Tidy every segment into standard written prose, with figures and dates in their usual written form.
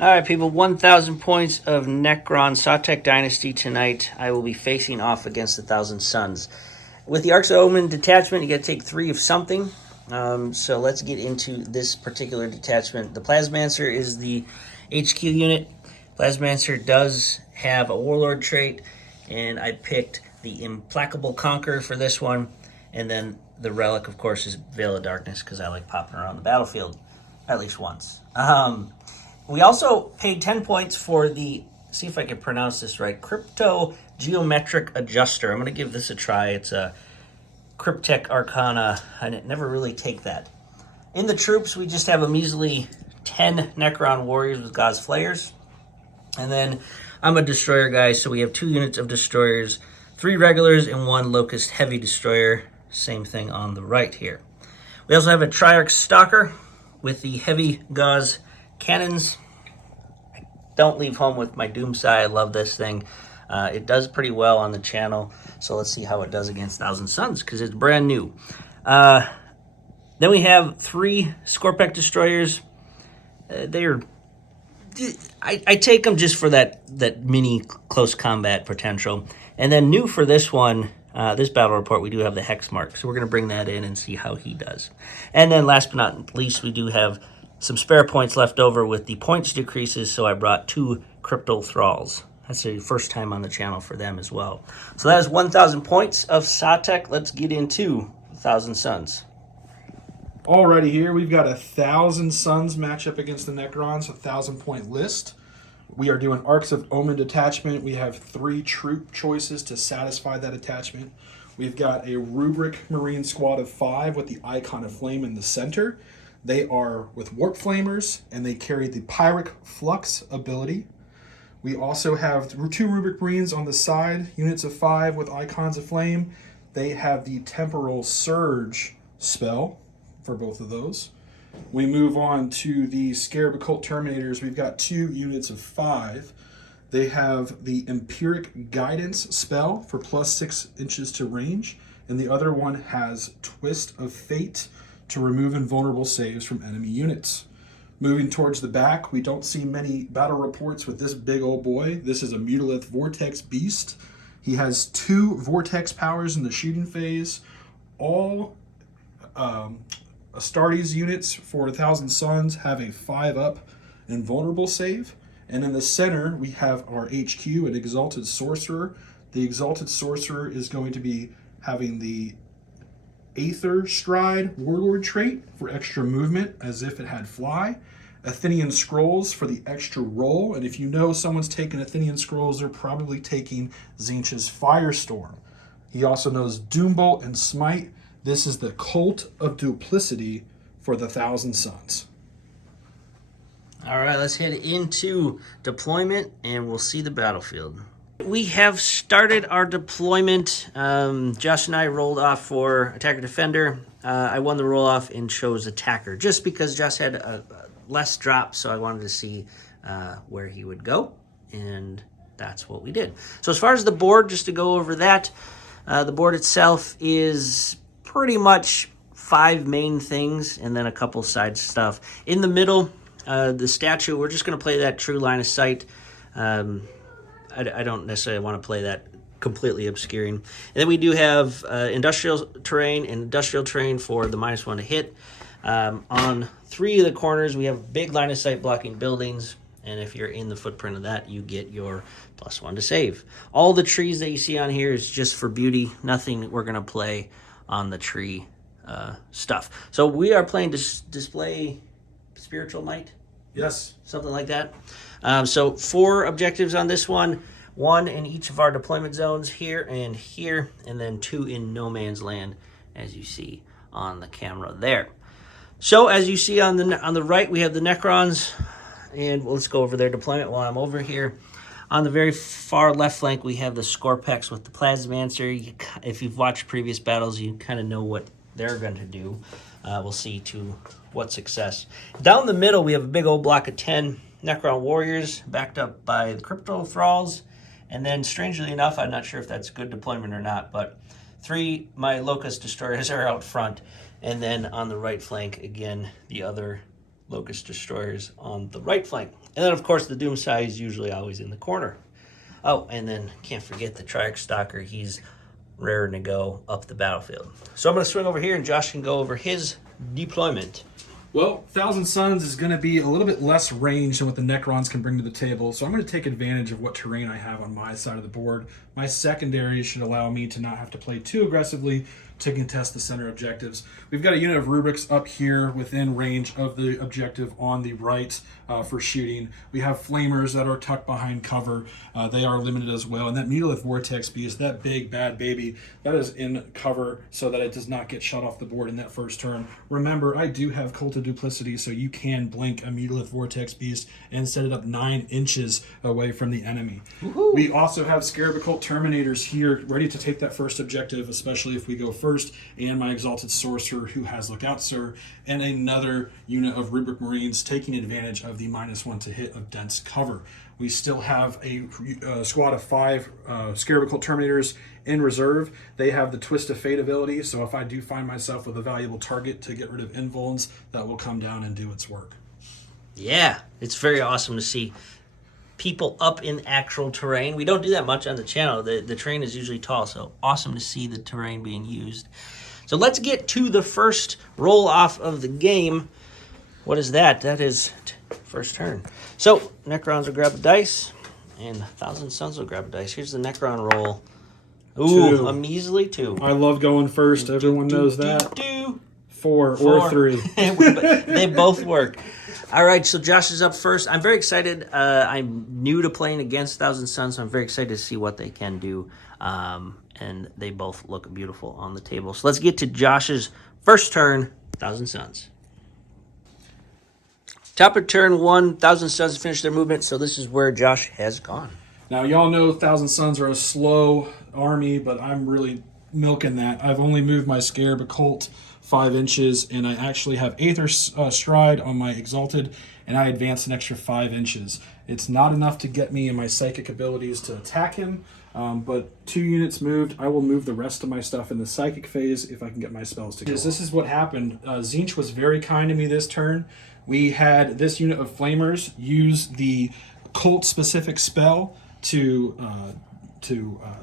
All right, people, 1,000 points of Necron Sawtech Dynasty tonight. I will be facing off against the Thousand Suns. With the Arks Omen detachment, you got to take 3 of something. So let's get into this particular detachment. The Plasmancer is the HQ unit. Plasmancer does have a Warlord trait, and I picked the Implacable Conqueror for this one. And then the relic, of course, is Veil of Darkness, because I like popping around the battlefield at least once. We also paid 10 points for the, see if I can pronounce this right, Crypto Geometric Adjuster. I'm going to give this a try. It's a Cryptech Arcana. I never really take that. In the troops, we just have a measly 10 Necron Warriors with God's Flayers. And then I'm a Destroyer guy, so we have 2 units of Destroyers, 3 regulars, and 1 Locust Heavy Destroyer. Same thing on the right here. We also have a Triarch Stalker with the Heavy Gauze Cannons. I don't leave home with my Doomsai. I love this thing. It does pretty well on the channel, so let's see how it does against Thousand Suns, because it's brand new. Then we have 3 Scorpec Destroyers. I take them just for that mini close combat potential. And then new for this one, this battle report, we do have the Hex Mark, so we're going to bring that in and see how he does. And then last but not least, we do have some spare points left over with the points decreases, so I brought 2 Crypto Thralls. That's the first time on the channel for them as well. So that is 1,000 points of Sawtech. Let's get into Thousand Suns. Alrighty, here we've got a Thousand Suns matchup against the Necrons, a 1,000-point list. We are doing Arks of Omen detachment. We have 3 troop choices to satisfy that attachment. We've got a Rubric Marine squad of 5 with the Icon of Flame in the center. They are with Warp Flamers, and they carry the Pyrrhic Flux ability. We also have 2 Rubric Marines on the side, units of 5 with Icons of Flame. They have the Temporal Surge spell for both of those. We move on to the Scarab Occult Terminators. We've got 2 units of 5. They have the Empiric Guidance spell for plus 6 inches to range, and the other one has Twist of Fate to remove invulnerable saves from enemy units. Moving towards the back, we don't see many battle reports with this big old boy. This is a Mutalith Vortex Beast. He has 2 Vortex powers in the shooting phase. All Astartes units for 1,000 Suns have a 5-up invulnerable save. And in the center, we have our HQ, an Exalted Sorcerer. The Exalted Sorcerer is going to be having the Aether Stride Warlord trait for extra movement, as if it had fly. Athenian Scrolls for the extra roll, and if you know someone's taking Athenian Scrolls, they're probably taking Tzeentch's Firestorm. He also knows Doombolt and Smite. This is the Cult of Duplicity for the 1,000 Suns. All right, let's head into deployment, and we'll see the battlefield. We have started our deployment. Josh and I rolled off for Attacker Defender. I won the roll-off and chose Attacker, just because Josh had a less drop, so I wanted to see where he would go, and that's what we did. So as far as the board, just to go over that, the board itself is pretty much 5 main things and then a couple side stuff. In the middle, the statue, we're just going to play that true line of sight. I don't necessarily want to play that completely obscuring. And then we do have industrial terrain and industrial terrain for the -1 to hit. On 3 of the corners, we have big line of sight blocking buildings. And if you're in the footprint of that, you get your +1 to save. All the trees that you see on here is just for beauty. Nothing we're going to play on the tree stuff. So we are playing display spiritual might. Yes. Something like that. So 4 objectives on this one. 1 in each of our deployment zones, here, and then 2 in no man's land, as you see on the camera there. So as you see on the right, we have the Necrons, and let's go over their deployment while I'm over here. On the very far left flank, we have the Scorpex with the Plasmancer. If you've watched previous battles, you kind of know what they're going to do. We'll see to what success. Down the middle, we have a big old block of 10 Necron Warriors, backed up by the Crypto Thralls. And then, strangely enough, I'm not sure if that's good deployment or not, but 3 my Locust Destroyers are out front. And then on the right flank, again, the other Locust Destroyers on the right flank. And then, of course, the Doomsday is usually always in the corner. Oh, and then can't forget the Triarch Stalker. He's raring to go up the battlefield. So I'm going to swing over here, and Josh can go over his deployment. Well, Thousand Suns is going to be a little bit less range than what the Necrons can bring to the table, so I'm going to take advantage of what terrain I have on my side of the board. My secondary should allow me to not have to play too aggressively to contest the center objectives. We've got a unit of Rubriks up here within range of the objective on the right for shooting. We have Flamers that are tucked behind cover. They are limited as well. And that Megalith Vortex Beast, that big bad baby, that is in cover so that it does not get shot off the board in that first turn. Remember, I do have Cult of Duplicity, so you can blink a Megalith Vortex Beast and set it up 9 inches away from the enemy. Woohoo. We also have Scarab Cult Terminators here ready to take that first objective, especially if we go first, and my Exalted Sorcerer who has Lookout Sir, and another unit of Rubrik Marines taking advantage of the -1 to hit of dense cover. We still have a squad of 5 Scarab Cult Terminators in reserve. They have the Twist of Fate ability, so if I do find myself with a valuable target to get rid of invulns, that will come down and do its work. Yeah, it's very awesome to see people up in actual terrain. We don't do that much on the channel. The terrain is usually tall, so awesome to see the terrain being used. So let's get to the first roll off of the game. What is that? That is first turn. So Necrons will grab a dice, and Thousand Suns will grab a dice. Here's the Necron roll. Ooh, 2. a measly 2. I love going first. Everyone knows that. 4 or 3. They both work. All right, so Josh is up first. I'm very excited. I'm new to playing against Thousand Suns, so I'm very excited to see what they can do. And they both look beautiful on the table. So let's get to Josh's first turn, Thousand Suns. Top of turn 1, Thousand Suns finish their movement, so this is where Josh has gone. Now, y'all know Thousand Suns are a slow army, but I'm really milking that. I've only moved my Scarab Occult 5 inches, and I actually have Aether Stride on my Exalted, and I advanced an extra 5 inches. It's not enough to get me in my Psychic abilities to attack him, but 2 units moved. I will move the rest of my stuff in the Psychic phase if I can get my spells to go. This is what happened. Tzeentch was very kind to me this turn. We had this unit of Flamers use the cult-specific spell to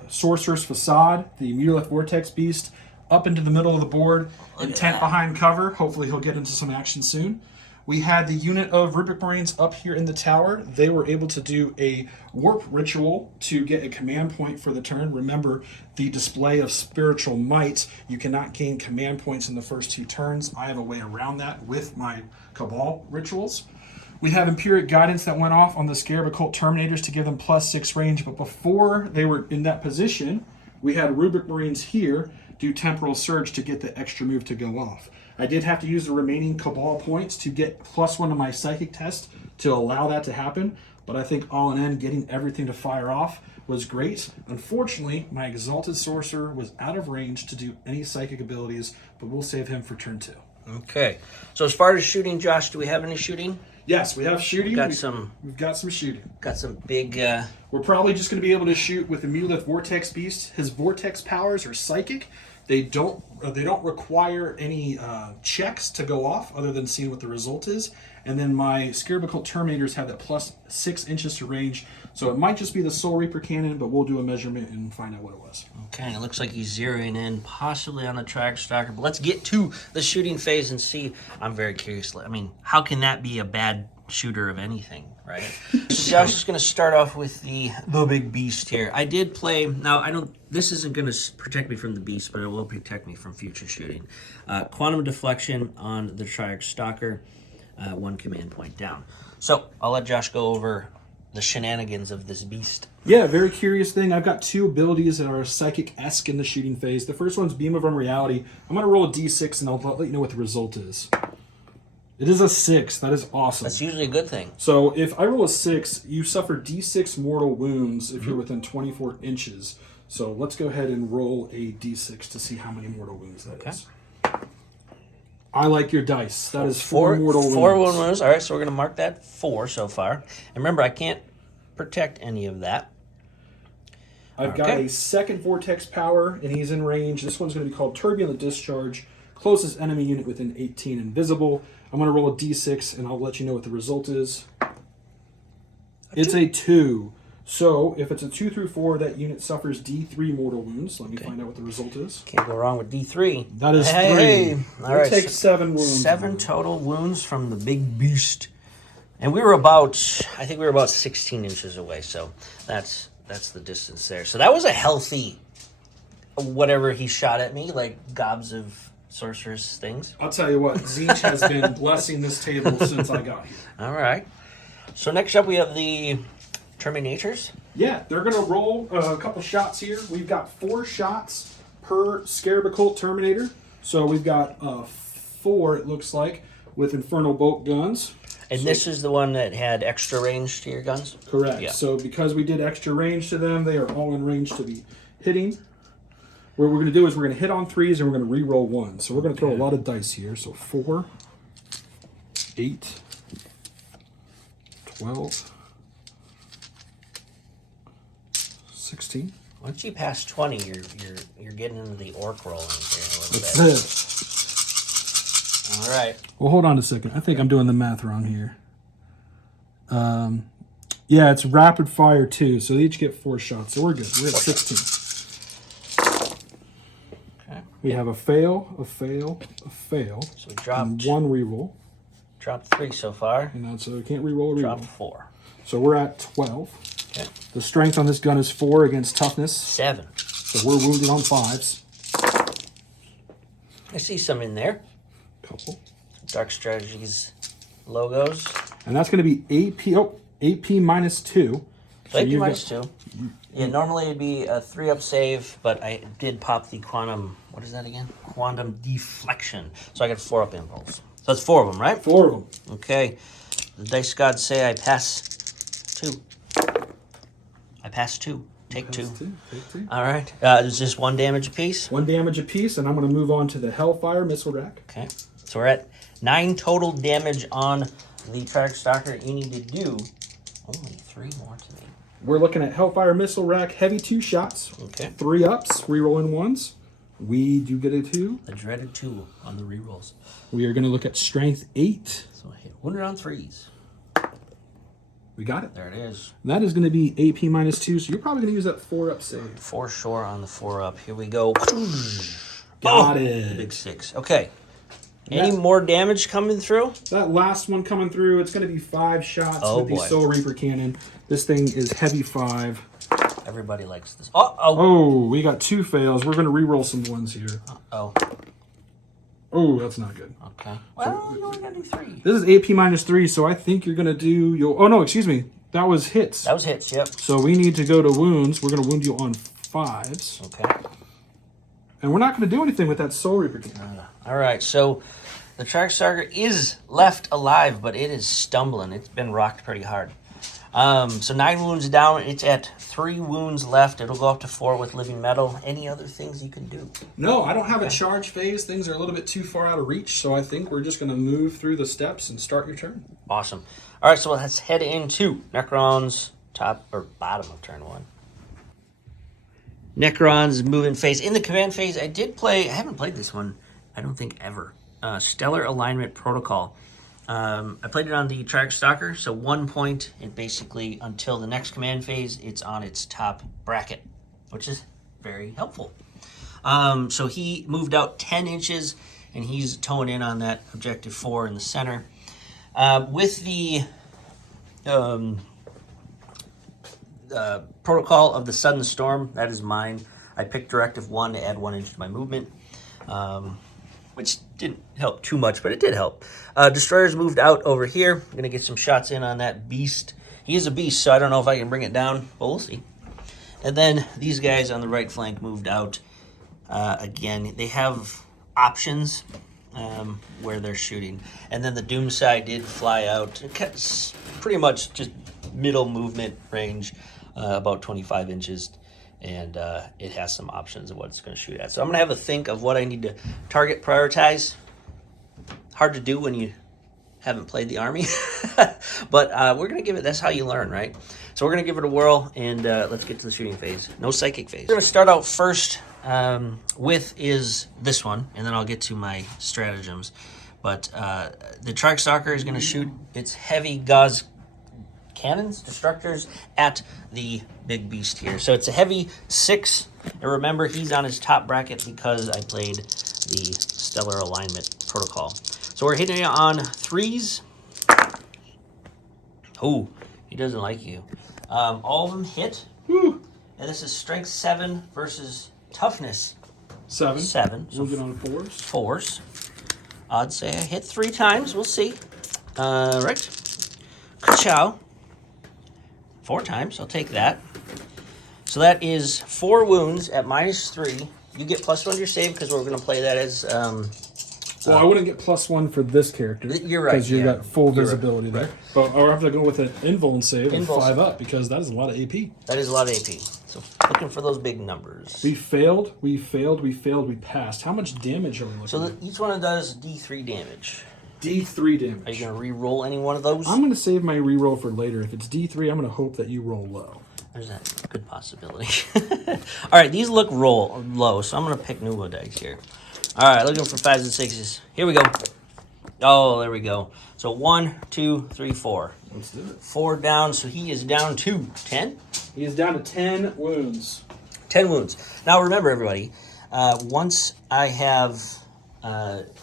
Sorcerer's Facade, the Megalith Vortex Beast, up into the middle of the board, intent behind cover. Hopefully he'll get into some action soon. We had the unit of Rubrik Marines up here in the tower. They were able to do a warp ritual to get a command point for the turn. Remember, the display of spiritual might, you cannot gain command points in the first 2 turns. I have a way around that with my Cabal rituals. We have Empiric Guidance that went off on the Scarab Occult Terminators to give them +6 range, but before they were in that position, we had Rubrik Marines here do Temporal Surge to get the extra move to go off. I did have to use the remaining Cabal points to get +1 on my Psychic test to allow that to happen, but I think all in end, getting everything to fire off was great. Unfortunately, my Exalted Sorcerer was out of range to do any Psychic abilities, but we'll save him for turn 2. Okay. So as far as shooting, Josh, do we have any shooting? Yes, we have shooting. We've got some shooting. Got some big... We're probably just going to be able to shoot with the Megalith Vortex Beast. His Vortex powers are Psychic. They don't require any checks to go off other than seeing what the result is. And then my Scarab Occult Terminators have that +6 inches to range. So it might just be the Soul Reaper cannon, but we'll do a measurement and find out what it was. Okay, it looks like he's zeroing in possibly on the Triarch Stalker. But let's get to the shooting phase and see. I'm very curious. I mean, how can that be a bad shooter of anything, right? So Josh is going to start off with the big beast here. I did play, now I don't, this isn't going to protect me from the beast, but it will protect me from future shooting. Quantum Deflection on the Triarch Stalker, 1 command point down. So I'll let Josh go over the shenanigans of this beast. Yeah, very curious thing. I've got 2 abilities that are Psychic-esque in the shooting phase. The first one's Beam of Unreality. I'm going to roll a d6 and I'll let you know what the result is. It is a 6. That is awesome. That's usually a good thing. So if I roll a 6, you suffer d6 mortal wounds if you're within 24 inches. So let's go ahead and roll a d6 to see how many mortal wounds that is. I like your dice. That is 4 mortal wounds. 4 mortal wounds. All right, so we're going to mark that 4 so far. And remember, I can't protect any of that. I've got a second Vortex power, and he's in range. This one's going to be called Turbulent Discharge. Closest enemy unit within 18 invisible. I'm going to roll a d6, and I'll let you know what the result is. It's a 2. So, if it's a 2 through 4, that unit suffers D3 mortal wounds. Let me find out what the result is. Can't go wrong with D3. That is 3. Hey. All right, take 7 wounds. 7 total wounds from the big beast. And we were about, I think we were about 16 inches away. So, that's the distance there. So, that was a healthy, whatever he shot at me, like gobs of sorceress things. I'll tell you what, Zeech has been blessing this table since I got here. All right. So, next up we have the Terminators? Yeah, they're going to roll a couple shots here. We've got 4 shots per Scarab Occult Terminator. So we've got 4, it looks like, with Infernal Bolt guns. And this is the one that had extra range to your guns? Correct. Yeah. So because we did extra range to them, they are all in range to be hitting. What we're going to do is we're going to hit on 3s and we're going to re-roll 1. So we're going to throw a lot of dice here. So 4, 8, 12... 16. Once you pass 20, you're getting into the orc rolling here a little That's bit. it. All right. Well, hold on a second. I think I'm doing the math wrong here. Yeah, it's rapid fire too, so they each get 4 shots. So we're good. We're at 16. Okay. We have a fail, a fail, a fail, So we dropped and 1 reroll. Dropped 3 so far. And that's we can't reroll a reroll. Dropped 4. So we're at 12. Okay. The strength on this gun is 4 against toughness. 7. So we're wounded on 5s. I see some in there. Couple. Dark Strategies logos. And that's going to be AP. Oh, AP minus 2. So AP you've minus got- 2. Yeah, normally it'd be a 3-up save, but I did pop the quantum. What is that again? Quantum deflection. So I got 4-up impulse. So that's 4 of them, right? 4 of them. Okay. The dice gods say I pass 2. I pass 2. Take 2. Take 2. All right. Is this 1 damage apiece? 1 damage apiece, and I'm going to move on to the Hellfire Missile Rack. Okay. So we're at 9 total damage on the Track Stalker. You need to do only 3 more to me. We're looking at Hellfire Missile Rack, heavy 2 shots. Okay. 3 ups, rerolling 1s. We do get a 2. The dreaded 2 on the rerolls. We are going to look at Strength 8. So I hit 100 on 3s. We got it. There it is. And that is going to be AP minus 2, so you're probably going to use that 4-up save. 4 sure on the 4-up. Here we go. Got it. Big 6. Okay. Any more damage coming through? That last one coming through, it's going to be 5 shots with the Soul Reaper cannon. This thing is heavy 5. Everybody likes this. Oh. Oh, we got 2 fails. We're going to re-roll some 1s here. Oh. Oh, that's not good. Okay. Well, you only got to do 3. This is AP minus 3, so I think you're going to do... Oh, no, excuse me. That was hits. That was hits, yep. So we need to go to wounds. We're going to wound you on 5s. Okay. And we're not going to do anything with that Soul Reaper cannon. All right, so the Track Stalker is left alive, but it is stumbling. It's been rocked pretty hard. So 9 wounds down. It's at 3 wounds left. It'll go up to 4 with living metal. Any other things you can do? No, I don't have a charge phase. Things are a little bit too far out of reach, so I think we're just going to move through the steps and start your turn. Awesome. All right, so let's head into Necron's top or bottom of turn 1. Necron's moving phase. In the command phase, I haven't played this one, I don't think ever. Stellar Alignment Protocol. I played it on the Track Stalker, so 1 point, and basically until the next command phase, it's on its top bracket, which is very helpful. So he moved out 10 inches, and he's towing in on that objective 4 in the center. With the Protocol of the Sudden Storm, that is mine. I picked Directive 1 to add 1 inch to my movement, which didn't help too much, but it did help. Destroyers moved out over here. I'm going to get some shots in on that beast. He is a beast, so I don't know if I can bring it down, but we'll see. And then these guys on the right flank moved out. Again, they have options where they're shooting. And then the Doomside did fly out. It's pretty much just middle movement range, about 25 inches. And it has some options of what it's going to shoot at. So I'm going to have a think of what I need to target prioritize. Hard to do when you haven't played the army. But we're going to give it, that's how you learn, right? So we're going to give it a whirl, and let's get to the shooting phase. No psychic phase. We're going to start out first with is this one, and then I'll get to my stratagems. But the Trike Stalker is going to shoot its heavy gauze cannons, destructors, at the big beast here. So it's a heavy 6. And remember, he's on his top bracket because I played the Stellar Alignment Protocol. So we're hitting it on 3s. Oh, he doesn't like you. All of them hit. Woo. And this is strength 7 versus toughness 7. 7. So Moving on 4s. 4s. I'd say I hit 3 times. We'll see. Right. Ka-chow. 4 times. I'll take that. So that is 4 wounds at -3. You get +1 to your save because we're going to play that as... well, I wouldn't get +1 for this character. You're right. Because you got full You're visibility right. there. But I'll have to go with an invuln save and Invuln 5 up because that is a lot of AP. That is a lot of AP. So looking for those big numbers. We failed, we passed. How much damage are we looking So at? each one of them does D3 damage. D3 damage. Are you going to re-roll any one of those? I'm going to save my reroll for later. If it's D3, I'm going to hope that you roll low. There's that good possibility. All right, these look low, so I'm going to pick Nuvo dice here. All right, looking for 5s and 6s. Here we go. Oh, there we go. So 1, 2, 3, 4. Let's do it. 4 down, so he is down to 10? He is down to 10 wounds. 10 wounds. Now remember, everybody, once I have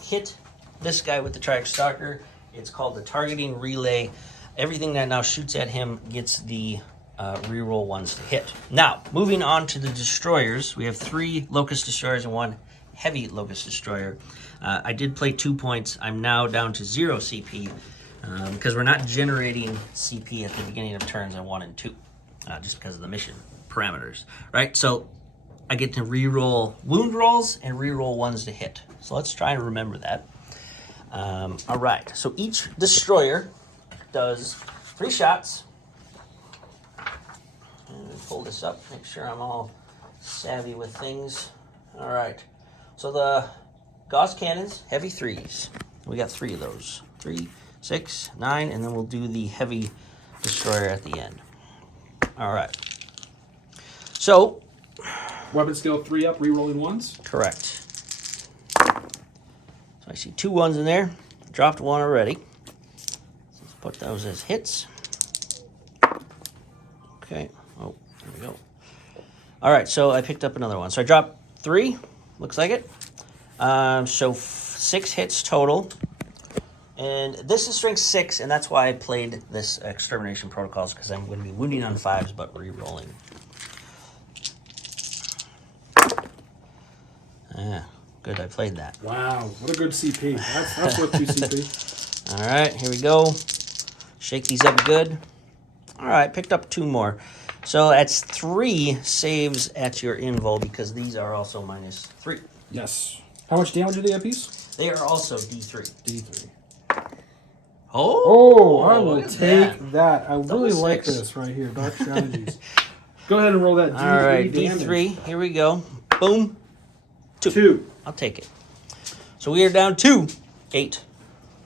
hit this guy with the Trike Stalker, it's called the targeting relay. Everything that now shoots at him gets the reroll ones to hit. Now, moving on to the destroyers, we have 3 Locust Destroyers and 1 Heavy Locust Destroyer. I did play 2 points. I'm now down to 0 CP because we're not generating CP at the beginning of turns on 1 and 2, just because of the mission parameters, right? So I get to re-roll wound rolls and re-roll ones to hit. So let's try and remember that. All right, so each destroyer does 3 shots. Let me pull this up, make sure I'm all savvy with things. All right, so the gauze cannons, heavy 3s. We got 3 of those. 3, 6, 9, and then we'll do the heavy destroyer at the end. All right. So, Weapon skill 3 up, rerolling 1s. correct. So I see 2 1s in there. Dropped 1 already. Let's put those as hits. Okay. Oh, there we go. All right, so I picked up another one. So I dropped 3. Looks like it. So 6 hits total. And this is strength 6, and that's why I played this extermination protocols, because I'm going to be wounding on 5s, but re-rolling. Yeah, good, I played that. Wow, what a good CP. That's worth 2 CP. All right, here we go. Shake these up good. All right, picked up 2 more. So that's 3 saves at your invul, because these are also -3. Yes. How much damage are they apiece? They are also D3. D3. Oh, I will look at take that. I really Double like 6. this right here. Dark Strategies. Go ahead and roll that D3 All right, damage. D3. Here we go. Boom. 2. 2. I'll take it. So we are down to 8.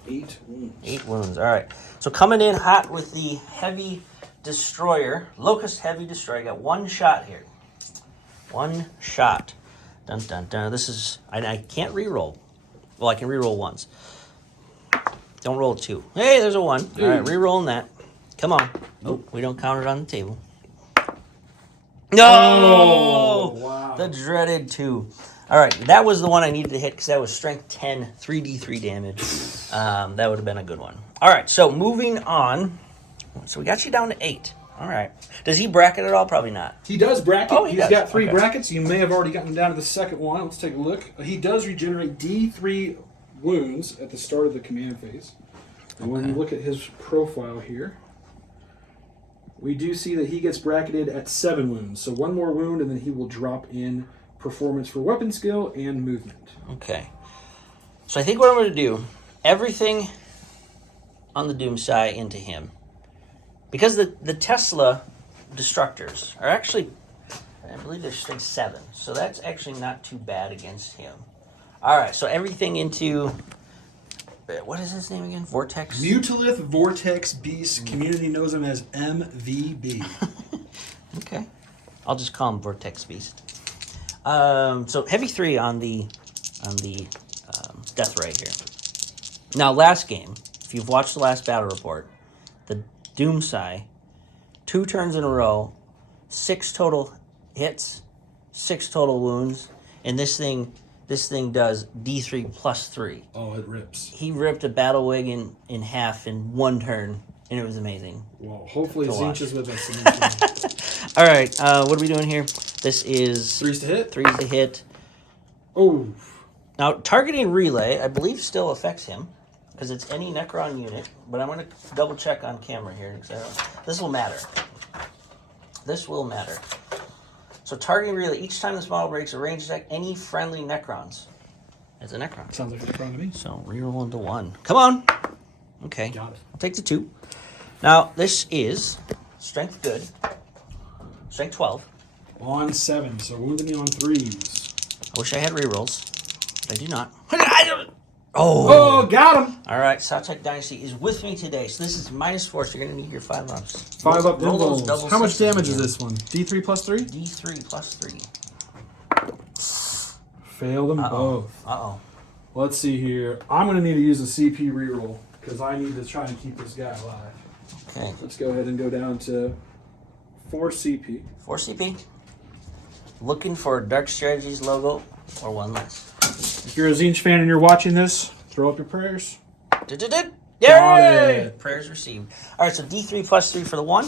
8 wounds. 8 wounds. All right. So coming in hot with the heavy destroyer, Locust Heavy Destroyer. I got 1 shot here. 1 shot. Dun dun dun. This is I can't re-roll. Well, I can re-roll once. Don't roll 2. Hey, there's a 1. All right, re-rolling that. Come on. Oh, we don't count it on the table. No! Oh, wow. The dreaded 2. All right, that was the one I needed to hit because that was strength 10, 3d3 damage. That would have been a good one. All right, so moving on. So we got you down to 8. All right. Does he bracket at all? Probably not. He does bracket. Oh, he He's does. got 3 Okay. brackets. You may have already gotten down to the second one. Let's take a look. He does regenerate D3 wounds at the start of the command phase. And when you look at his profile here, we do see that he gets bracketed at 7 wounds. So 1 more wound, and then he will drop in performance for weapon skill and movement. Okay. So I think what I'm going to do, everything on the Doomsday into him. Because the Tesla destructors are actually, I believe they're strength 7. So that's actually not too bad against him. All right, so everything into, what is his name again? Vortex? Mutalith Vortex Beast. Community knows him as MVB. Okay. I'll just call him Vortex Beast. So heavy 3 on the death ray here. Now, last game, if you've watched the last battle report, the Doomsai, 2 turns in a row, 6 total hits, 6 total wounds, and this thing does D3 plus 3. Oh, it rips. He ripped a battle wig in half in 1 turn, and it was amazing. Well, hopefully Zinch is with us. All right, what are we doing here? This is 3's to hit. 3's to hit. Oh. Now, targeting relay, I believe, still affects him because it's any Necron unit. But I'm going to double check on camera here because this will matter. This will matter. So, targeting relay, each time this model breaks a range attack, any friendly Necrons. It's a Necron. Sounds like a Necron to me. So, reroll into 1. Come on. Okay. Got it. I'll take the 2. Now, this is strength good. Strength 12. On 7, so wounded me on 3s. I wish I had rerolls, but I do not. Oh, got him! All right, Satek Dynasty is with me today. So this is -4, so you're going to need your 5 ups. 5 up roll those invulns. double How much sixes damage is again. this one? D3 plus 3? D3 plus 3. Failed them both. Uh-oh. Let's see here. I'm going to need to use a CP reroll because I need to try and keep this guy alive. Okay. Let's go ahead and go down to 4 CP. 4 CP. Looking for a Dark Strategies logo or 1 less. If you're a Zinch fan and you're watching this, throw up your prayers. Yay! Prayers received. All right, so D3 plus 3 for the 1.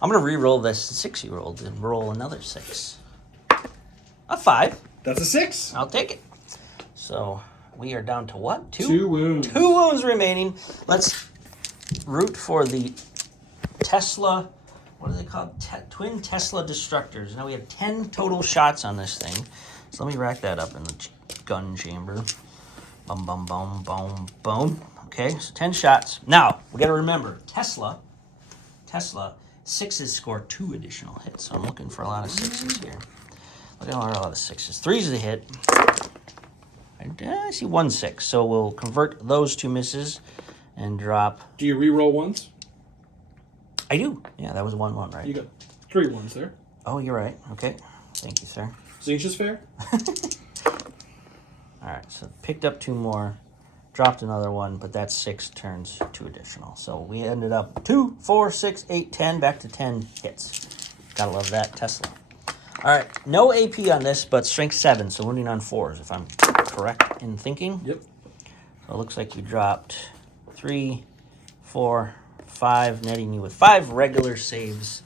I'm going to re-roll this 6 you rolled and roll another 6. A 5. That's a 6. I'll take it. So we are down to what? 2? 2 wounds. 2 wounds remaining. Let's root for the Tesla. What are they called? Twin Tesla Destructors. Now we have 10 total shots on this thing. So let me rack that up in the gun chamber. Boom, boom, boom, boom, boom. Okay, so 10 shots. Now, we got to remember, Tesla, 6s score 2 additional hits. So I'm looking for a lot of 6s here. Look at a lot of 6s. 3's a hit. I see 1 6. So we'll convert those 2 misses and drop. Do you reroll ones? I do. Yeah, that was 1 1, right? You got 3 ones there. Oh, you're right. Okay. Thank you, sir. Zinch is fair. All right, so picked up 2 more, dropped another 1, but that's 6 turns, 2 additional. So we ended up 2, 4, 6, 8, 10, back to 10 hits. Gotta love that, Tesla. All right, no AP on this, but strength 7, so wounding on 4s, if I'm correct in thinking. Yep. So it looks like you dropped 3, 4, 5, netting you with 5 regular saves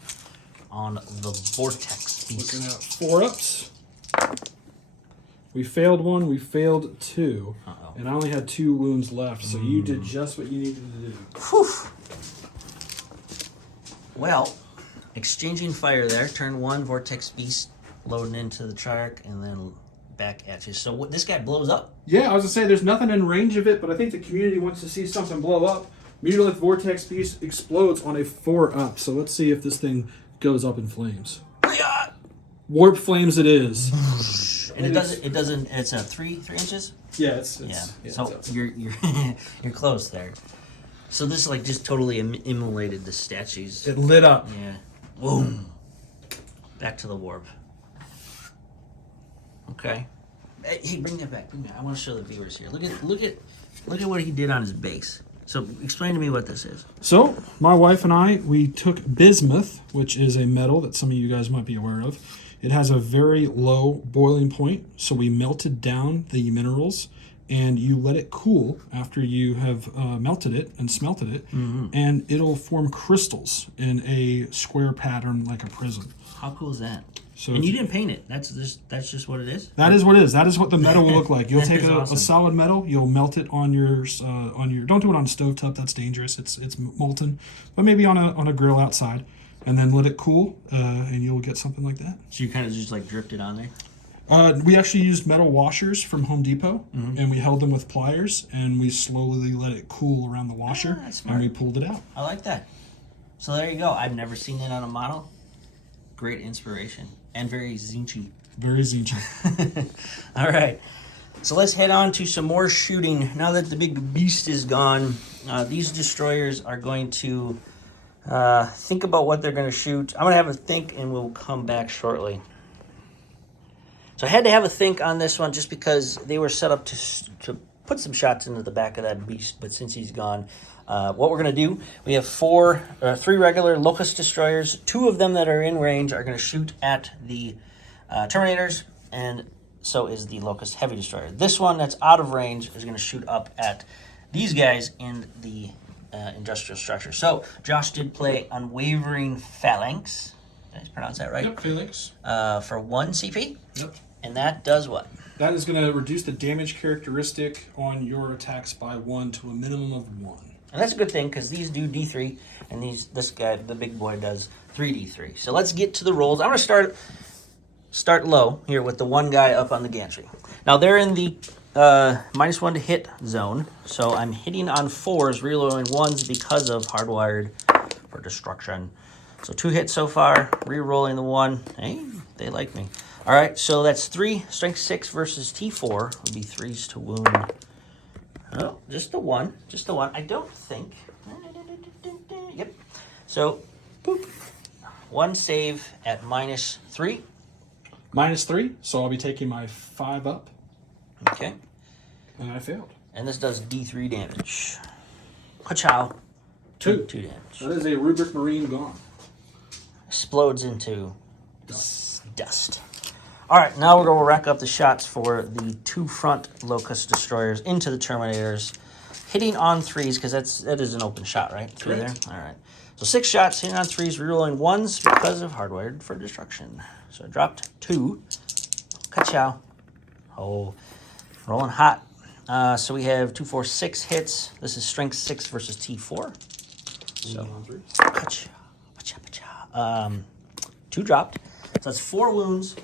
on the Vortex Beast. Looking at 4 ups. We failed 1, we failed 2, and I only had 2 wounds left, so you did just what you needed to do. Whew. Well, exchanging fire there. Turn 1, Vortex Beast loading into the Triarch, and then back at you. So what, this guy blows up? Yeah, I was going to say, there's nothing in range of it, but I think the community wants to see something blow up. Meteorlith Vortex Beast explodes on a 4 up, so let's see if this thing goes up in flames. Warp flames it is. And it doesn't. It's a 3 inches. Yeah, it's So you're you're close there. So this like just totally immolated the statues. it lit up. Yeah. Boom. Back to the warp. Okay. Hey, bring that back. I want to show the viewers here. Look at what he did on his base. So explain to me what this is. So my wife and I, we took bismuth, which is a metal that some of you guys might be aware of. It has a very low boiling point, so we melted down the minerals, and you let it cool after you have melted it and smelted it, and it'll form crystals in a square pattern like a prism. How cool is that? So and you didn't paint it. That's just what it is. That is what it is. That is what the metal will look like. You'll take awesome. a solid metal, you'll melt it on your don't do it on a stovetop, that's dangerous. It's molten, but maybe on a grill outside. And then let it cool, and you'll get something like that. So you kind of just like dripped it on there? We actually used metal washers from Home Depot, and we held them with pliers, and we slowly let it cool around the washer, that's smart. and we pulled it out. I like that. So there you go. I've never seen it on a model. Great inspiration. And very zinchy. Very zinchy. All right. So let's head on to some more shooting. Now that the big beast is gone, these destroyers are going to think about what they're going to shoot. I'm going to have a think, and we'll come back shortly. So I had to have a think on this one just because they were set up to put some shots into the back of that beast, but since he's gone, what we're going to do, we have three regular Locust Destroyers. 2 of them that are in range are going to shoot at the Terminators, and so is the Locust Heavy Destroyer. This one that's out of range is going to shoot up at these guys in the industrial structure. So Josh did play Unwavering Phalanx. Did I pronounce that right? Yep, Phalanx. For 1 CP. Yep. And that does what? That is going to reduce the damage characteristic on your attacks by 1 to a minimum of 1. And that's a good thing because these do D3, and this guy, the big boy, does 3D3. So let's get to the rolls. I'm going to start low here with the one guy up on the gantry. Now they're in the -1 to hit zone, so I'm hitting on 4s, reloading 1s because of Hardwired for Destruction. So 2 hits so far, re-rolling the 1. Hey, they like me. All right, so that's 3, strength 6 versus T4 would be 3s to wound. Oh, just the one. I don't think. Yep. So, boop. 1 save at -3. -3, so I'll be taking my 5 up. Okay. And I failed. And this does D3 damage. Ka-chow. 2 damage. That is a Rubric Marine gone. Explodes into dust. All right, now we're going to rack up the shots for the 2 front Locust Destroyers into the Terminators, hitting on 3s because that is an open shot, right? Through there. All right. So 6 shots hitting on 3s, rerolling 1s because of Hardwired for Destruction. So I dropped 2. Ka-chow. Oh, rolling hot. So we have 2, 4, 6 hits. This is strength 6 versus T4. So ka-chow. 2 dropped. So that's 4 wounds.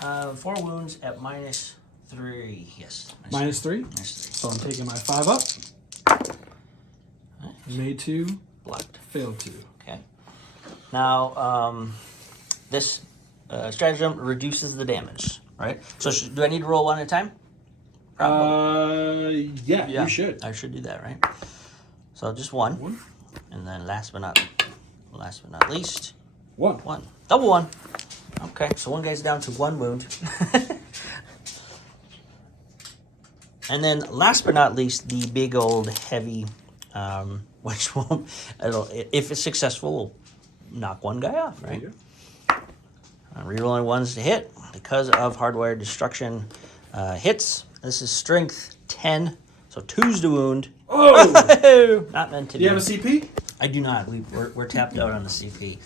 4 wounds at -3. Yes. -3. -3. So I'm taking my 5 up. Made 2. Blocked. Failed 2. Okay. Now, this stratagem reduces the damage, right? So do I need to roll 1 at a time? Probably. Yeah, you should. I should do that, right? So just 1. And then last but not least, 1. 1. Double 1. Okay, so 1 guy's down to 1 wound. And then last but not least, the big old heavy, which will, if it's successful, will knock 1 guy off, right? Rerolling 1s to hit because of Hardwired Destruction hits. This is strength 10, so 2s to wound. Oh! Not meant to Do be. you have a CP? I do not. We're tapped out on the CP.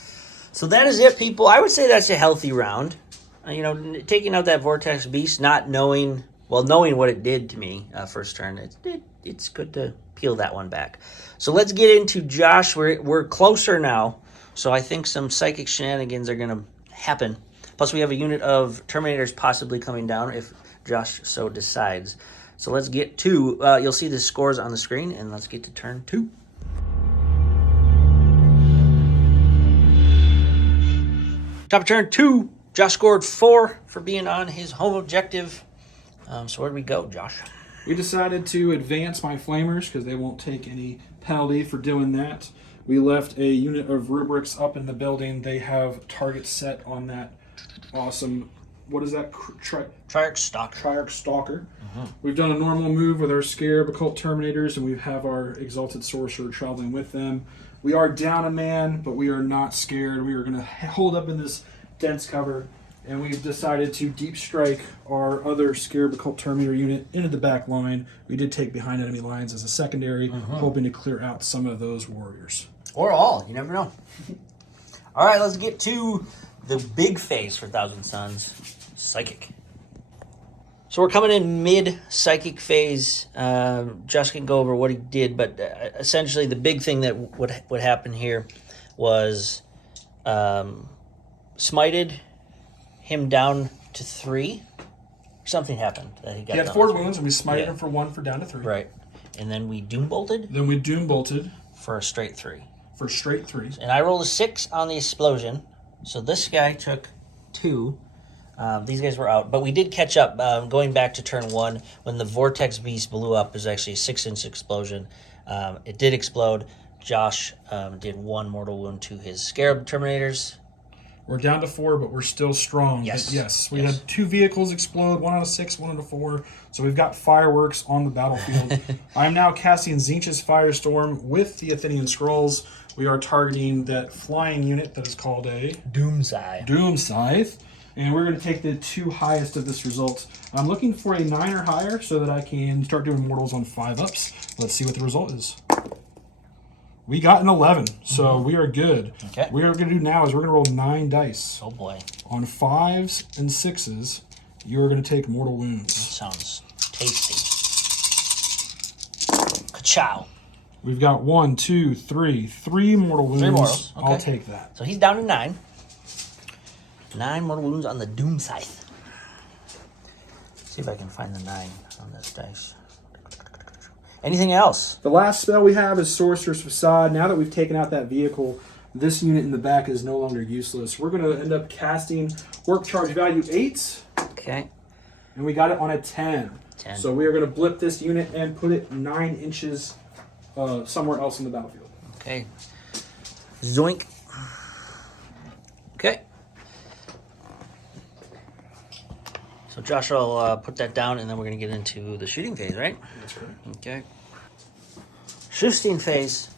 So that is it, people. I would say that's a healthy round. Taking out that Vortex Beast, not knowing what it did to me first turn, it's good to peel that one back. So let's get into Josh. We're closer now, so I think some psychic shenanigans are going to happen. Plus, we have a unit of Terminators possibly coming down if Josh so decides. So let's get to, you'll see the scores on the screen, and let's get to turn 2. Top of turn 2, Josh scored 4 for being on his home objective. So where do we go, Josh? We decided to advance my Flamers because they won't take any penalty for doing that. We left a unit of Rubrics up in the building. They have targets set on that awesome, what is that? Triarch Stalker. Triarch Stalker. We've done a normal move with our Scarab Occult Terminators, and we have our Exalted Sorcerer traveling with them. We are down a man, but we are not scared. We are going to hold up in this dense cover, and we've decided to deep strike our other Scarab Occult Terminator unit into the back line. We did take behind enemy lines as a secondary, hoping to clear out some of those warriors. Or all, you never know. All right, let's get to the big phase for Thousand Suns, Psychic. So we're coming in mid-Psychic phase. Josh can go over what he did, but essentially the big thing that would happen here was smited him down to 3. Something happened that he got. He had down 4 to 3. wounds, and we smited him for 1 for down to 3. Right. And then we Doom Bolted Then we Doom Bolted for a straight 3. for straight 3. And I rolled a 6 on the explosion. So this guy took 2. These guys were out. But we did catch up. Going back to turn 1, when the Vortex Beast blew up, it was actually a 6-inch explosion. It did explode. Josh did 1 mortal wound to his Scarab Terminators. We're down to 4, but we're still strong. Yes. But yes, we had 2 vehicles explode, 1 out of 6, 1 out of 4. So we've got fireworks on the battlefield. I'm now casting Tzeentch's Firestorm with the Athenian Scrolls. We are targeting that flying unit that is called a Doom Scythe. Doom Scythe. And we're going to take the 2 highest of this result. I'm looking for a 9 or higher so that I can start doing mortals on 5-ups. Let's see what the result is. We got an 11, so we are good. Okay. What we're going to do now is we're going to roll 9 dice. Oh boy. On 5s and 6s, you are going to take mortal wounds. Sounds tasty. Ka-chow. We've got 1, 2, 3, 3 mortal wounds. 3 mortals. Okay. I'll take that. So he's down to 9. 9 mortal wounds on the Doom Scythe. See if I can find the 9 on this dice. Anything else? The last spell we have is Sorcerer's Facade. Now that we've taken out that vehicle, this unit in the back is no longer useless. We're going to end up casting Work Charge Value 8. Okay. And we got it on a 10. 10. So we are going to blip this unit and put it 9 inches somewhere else in the battlefield. Okay. Zoink. Okay. So Josh will put that down, and then we're going to get into the shooting phase, right? That's correct. Okay. Shooting phase.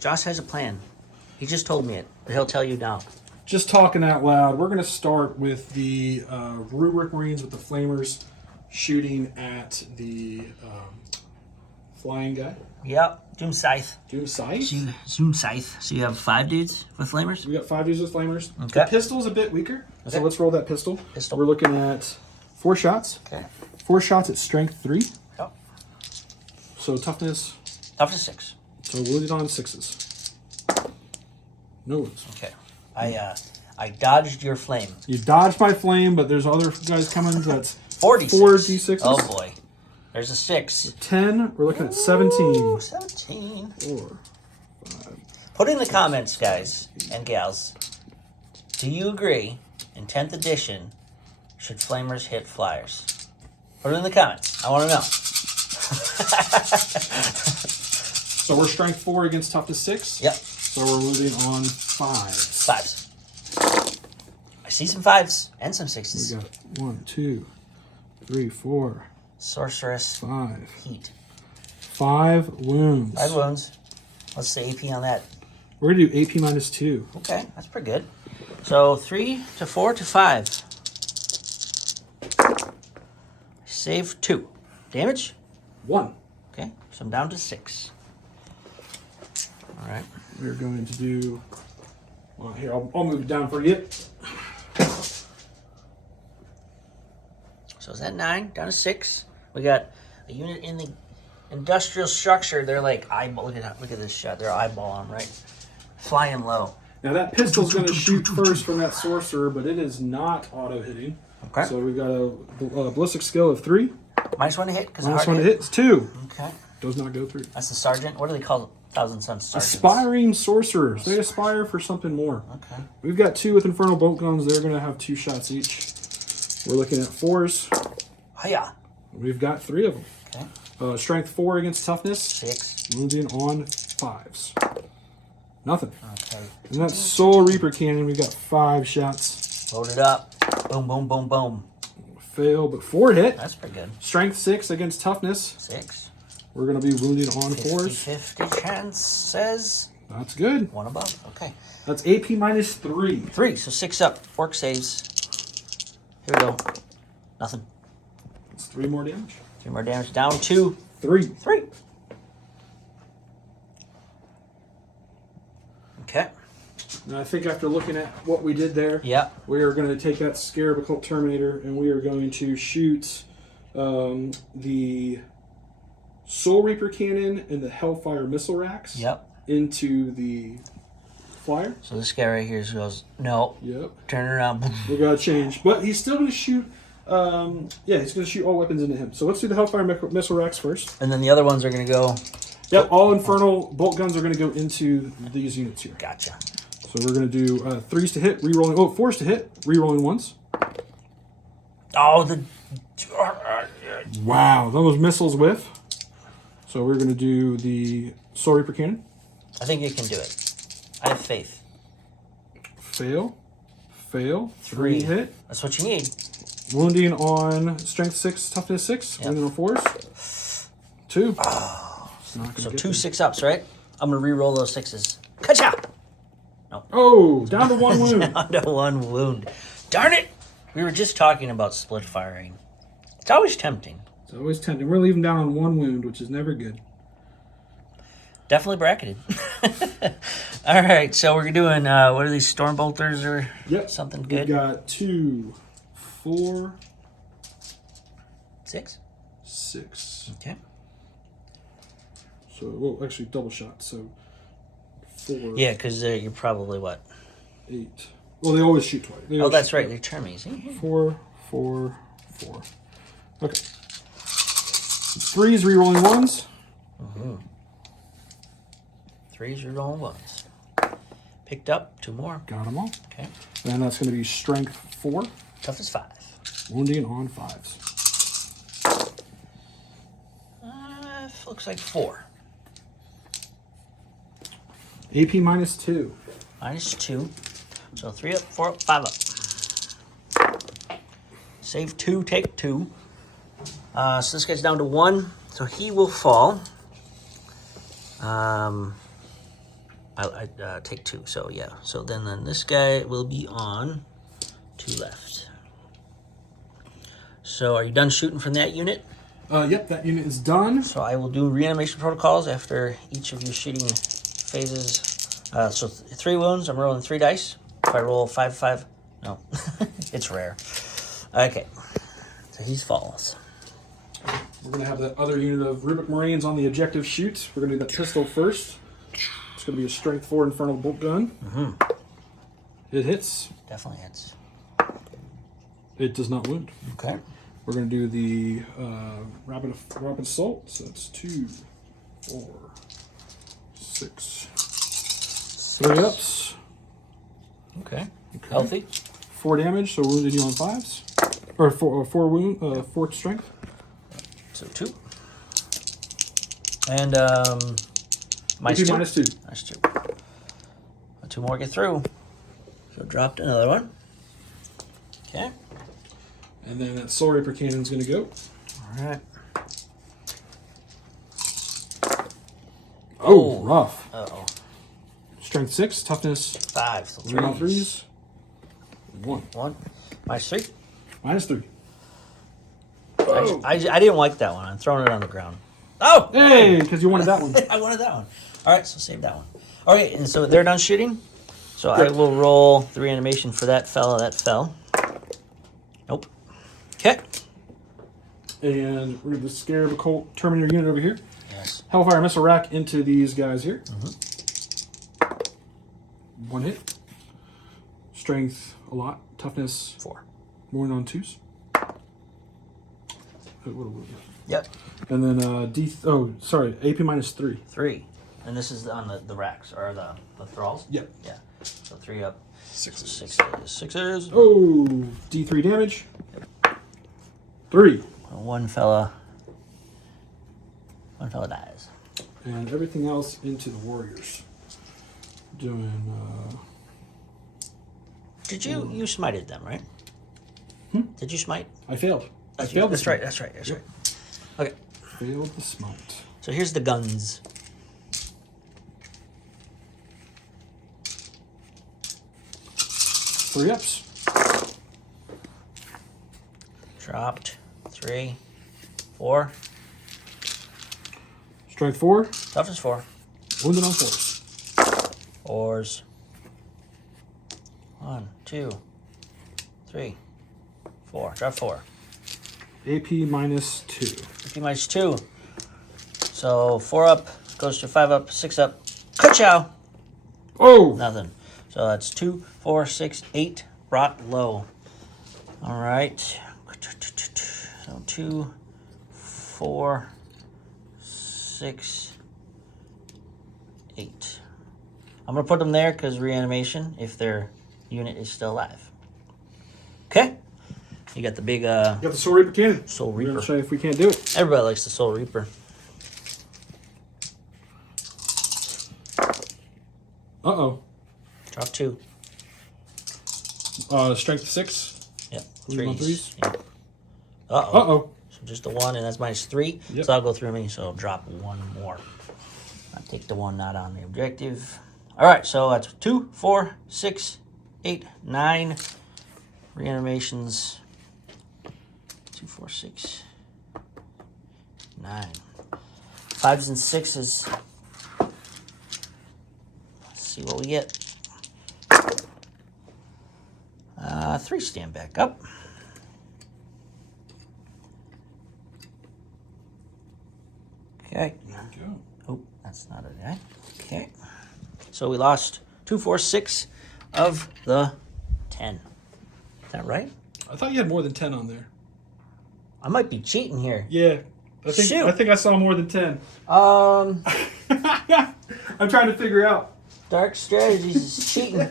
Josh has a plan. He just told me it, but he'll tell you now. Just talking out loud, we're going to start with the Rubric Marines with the Flamers shooting at the flying guy. Yep. Doom Scythe. Doom Scythe. Doom Scythe. So you have 5 dudes with flamers? We got 5 dudes with Flamers. Okay. The pistol's a bit weaker, so Okay. let's roll that pistol. Pistol. We're looking at 4 shots. Okay. 4 shots at strength 3. Yep. So toughness. Toughness 6. So wounded on 6s. No wounds. Okay. I dodged your flame. You dodged my flame, but there's other guys coming. That's 46. 4 d6s. Oh boy. There's a 6. 10. We're looking at 17. Ooh, 17. 4, 5. Put in the comments, guys and gals. Do you agree in 10th edition should flamers hit flyers? Put it in the comments. I want to know. So we're strength 4 against toughness 6. Yep. So we're moving on 5s. 5s. I see some 5s and some 6s. We got 1, 2, 3, 4, Sorceress 5. heat. 5 wounds. 5 wounds. What's the AP on that? We're going to do AP minus 2. Okay, that's pretty good. So 3 to 4 to 5. Save 2. Damage? 1. Okay, so I'm down to 6. All right. We're going to do... Well, here, I'll move it down for you. So is that 9? Down to 6. We got a unit in the industrial structure. They're like eyeball. Look at this shot. They're eyeballing them, right? Flying low. Now that pistol's going to shoot first from that sorcerer, but it is not auto-hitting. Okay. So we've got a ballistic skill of 3. -1 to hit because Minus hard 1 to hit. It's 2. Okay. Does not go through. That's the sergeant. What do they call Thousand Suns sergeants? Aspiring sorcerers. They aspire for something more. Okay. We've got 2 with infernal bolt guns. They're going to have 2 shots each. We're looking at 4s. Hiya. We've got 3 of them. Okay. Strength 4 against toughness. 6. Wounding on 5s. Nothing. Okay. And that Soul Reaper cannon, we've got 5 shots. Load it up. Boom, boom, boom, boom. Fail, but 4 hit. That's pretty good. Strength 6 against toughness. 6. We're going to be wounded on 4s. 50-50 chance says That's good. 1 above. Okay. That's AP minus 3. 3, so 6 up. Work saves. Here we go. Nothing. It's 3 more damage. 3 more damage. Down to 3. 3. Okay. Now I think after looking at what we did there, Yeah. we are going to take that Scarab Occult Terminator and we are going to shoot the Soul Reaper cannon and the Hellfire missile racks Yep. into the flyer. So this guy right here goes, no. Yep. Turn around. We got to change. But he's still going to shoot, yeah, he's going to shoot all weapons into him. So let's do the Hellfire missile racks first. And then the other ones are going to go. Yep, all infernal bolt guns are going to go into these units here. Gotcha. So we're going to do 3s to hit, re-rolling, 4s to hit, re-rolling 1s. Oh, the. Wow, those missiles whiff. So we're going to do the Soul Reaper cannon. I think you can do it. I have faith. Fail. Fail. 3 hit. That's what you need. Wounding on strength 6, toughness 6. Wounding on 4s. 2. Oh. Not gonna So get 2 them. 6-ups, right? I'm going to re-roll those 6s. Ka-chow! No. Oh, down to 1 wound. Down to 1 wound. Darn it! We were just talking about split firing. It's always tempting. It's always tempting. We're leaving down on 1 wound, which is never good. Definitely bracketed. All right, so we're doing, what are these, storm bolters or something good? We've got 2, 4, 6? 6. Okay. So, well, actually, double shot. So, 4. Yeah, because you're probably what? 8. Well, they always shoot twice. Oh, that's right. They're termies. 4, 4, 4. Okay. 3s, re-rolling 1s. 3s, you're rolling 1s. Picked up 2 more. Got them all. Okay. And that's going to be strength 4. Toughness 5. Wounding on 5s. Looks like 4. AP minus 2. Minus 2. So 3 up, 4 up, 5 up. Save 2, take 2. So this guy's down to 1. So he will fall. I take 2. So yeah. So then this guy will be on 2 left. So are you done shooting from that unit? Yep, that unit is done. So I will do reanimation protocols after each of your shooting phases. So 3 wounds. I'm rolling 3 dice. If I roll 5, 5, no, it's rare. Okay, so he falls. We're going to have the other unit of Rubik Marines on the objective shoot. We're going to do that pistol first. It's going to be a strength 4 Infernal Bolt Gun. It hits. Definitely hits. It does not wound. Okay. We're going to do the rapid assault. So that's 2, 4, 6. 3 ups. Okay. Healthy. 4 damage, so wounded you on 5s. Or 4 wound, 4 strength. So 2. And minus 2. Minus 2. Minus 2. 2 more get through. So dropped another one. Okay. And then that Soul Reaper Cannon is going to go. All right. Oh, rough. Uh-oh. Strength 6, toughness 5. So 3 on 3s. 3s. 1. 1. Minus 3. Minus 3. I didn't like that one. I'm throwing it on the ground. Oh! Hey, because you wanted that one. I wanted that one. All right, so save that one. Okay, and so they're done shooting. So I will roll the reanimation for that fella. That fell. Nope. Okay. And we're going to scare the Colt Terminator unit over here. Yes. Hellfire Missile Rack into these guys here. 1 hit. Strength a lot. Toughness 4. wound on 2s. Yep. And then AP minus 3. 3. And this is on the racks or the thralls. Yep. Yeah. So 3 up. 6s. 6s. Oh, D3 damage. 3. One fella dies. And everything else into the warriors. Doing. Did you smited them, right? Did you smite? I failed. That's right. That's right. Okay. Failed the smite. So here's the guns. Three ups. Dropped. 3, 4. Strength 4. Toughness 4. Wounded on 4s. 4s. 1, 2, 3, 4. Drop 4. AP minus 2. AP minus 2. So 4 up goes to 5 up, 6 up. Ka-chow! Oh! Nothing. So that's 2, 4, 6, 8. Brought low. All right. So 2, 4, 6, 8. I'm going to put them there because reanimation if their unit is still alive. Okay. You got the big Got the Soul Reaper cannon. Soul We're Reaper. going to show you if we can't do it. Everybody likes the Soul Reaper. Uh-oh. Drop 2. Strength 6. Yep. Three on threes. Yep. Uh-oh. Uh-oh. So just the 1, and that's -3. Yep. So I'll go through me, so I'll drop 1 more. I'll take the 1 not on the objective. All right, so that's 2, 4, 6, 8, 9 reanimations. 2, 4, 6, 9. 5s and 6s. Let's see what we get. 3 stand back up. Okay. There we go. Oh, that's not a guy. Okay. So we lost 2, 4, 6 of the 10. Is that right? I thought you had more than 10 on there. I might be cheating here. Yeah. Shoot. I think I saw more than 10. Um, I'm trying to figure out. Dark Strategies is cheating.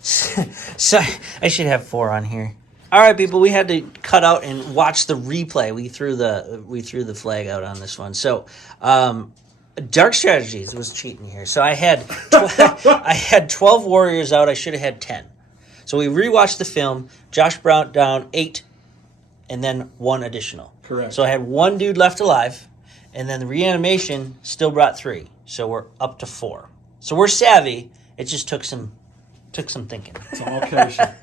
So I should have 4 on here. All right, people, we had to cut out and watch the replay. We threw the flag out on this one. So, Dark Strategies was cheating here. So I had I had 12 warriors out. I should have had 10. So we rewatched the film. Josh brought down 8, and then 1 additional. Correct. So I had 1 dude left alive, and then the reanimation still brought 3. So we're up to 4. So we're savvy. It just took some thinking. It's all Kosher.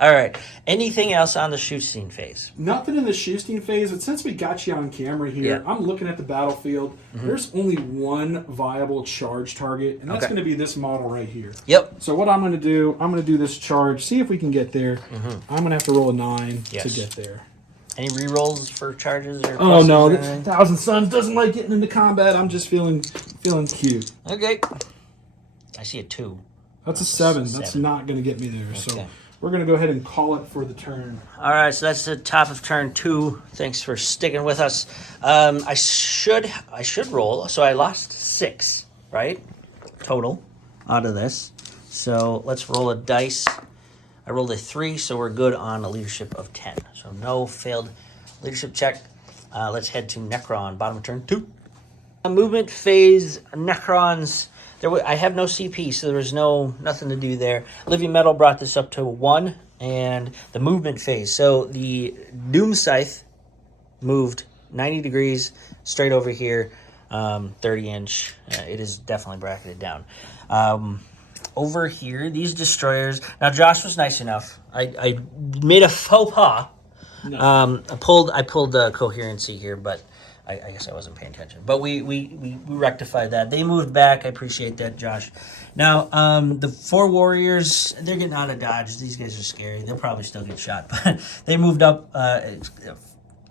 All right. Anything else on the shoot scene phase? Nothing in the shooting phase, but since we got you on camera here, Yeah. I'm looking at the battlefield. Mm-hmm. There's only one viable charge target, and that's Okay. going to be this model right here. Yep. So what I'm going to do, I'm going to do this charge, see if we can get there. I'm going to have to roll a 9 Yes. to get there. Any rerolls for charges or? Oh pluses no, or the anything? Thousand Suns doesn't like getting into combat. I'm just feeling cute. Okay. I see a 2. That's a 7. a That's 7. not going to get me there. So Okay. we're going to go ahead and call it for the turn. All right, so that's the top of turn 2. Thanks for sticking with us. I should roll. So I lost 6, right? Total out of this. So let's roll a dice. I rolled a 3, so we're good on a leadership of 10. So no failed leadership check. Let's head to Necron, bottom of turn 2. Movement phase, Necrons. I have no CP, so there was nothing to do there. Living Metal brought this up to 1, and the movement phase. So the Doom Scythe moved 90 degrees straight over here, 30-inch. It is definitely bracketed down. Over here, these destroyers. Now, Josh was nice enough. I made a faux pas. No. I pulled the coherency here, but I guess I wasn't paying attention. But we rectified that. They moved back. I appreciate that, Josh. Now, the 4 warriors, they're getting out of dodge. These guys are scary. They'll probably still get shot, but they moved up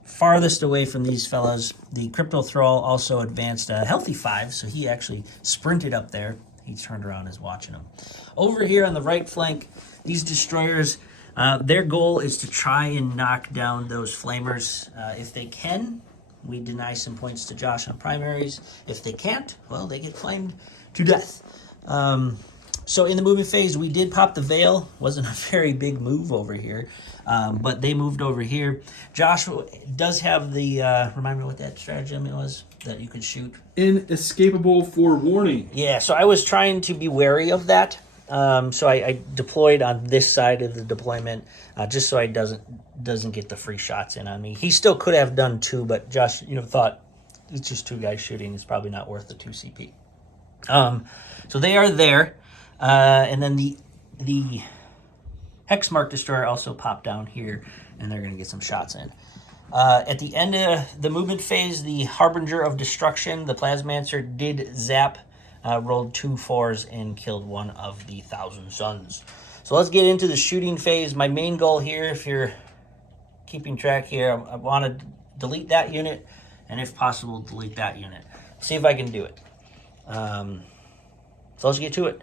farthest away from these fellas. The Crypto Thrall also advanced a healthy 5, so he actually sprinted up there. He turned around and is watching them. Over here on the right flank, these destroyers, their goal is to try and knock down those flamers. If they can, we deny some points to Josh on primaries. If they can't, well, they get flamed to death. So in the movement phase, we did pop the veil. Wasn't a very big move over here, but they moved over here. Josh does have the, remind me what that stratagem was that you could shoot. Inescapable forewarning. Yeah, so I was trying to be wary of that. So I deployed on this side of the deployment, just so I doesn't get the free shots in on me. He still could have done 2, but Josh, thought it's just 2 guys shooting. It's probably not worth the 2 CP. So they are there, and then the Hexmark Destroyer also popped down here, and they're going to get some shots in. At the end of the movement phase, the Harbinger of Destruction, the Plasmancer did zap. Rolled 2 4s and killed 1 of the Thousand Suns. So let's get into the shooting phase. My main goal here, if you're keeping track here, I want to delete that unit, and if possible, delete that unit. See if I can do it. So let's get to it.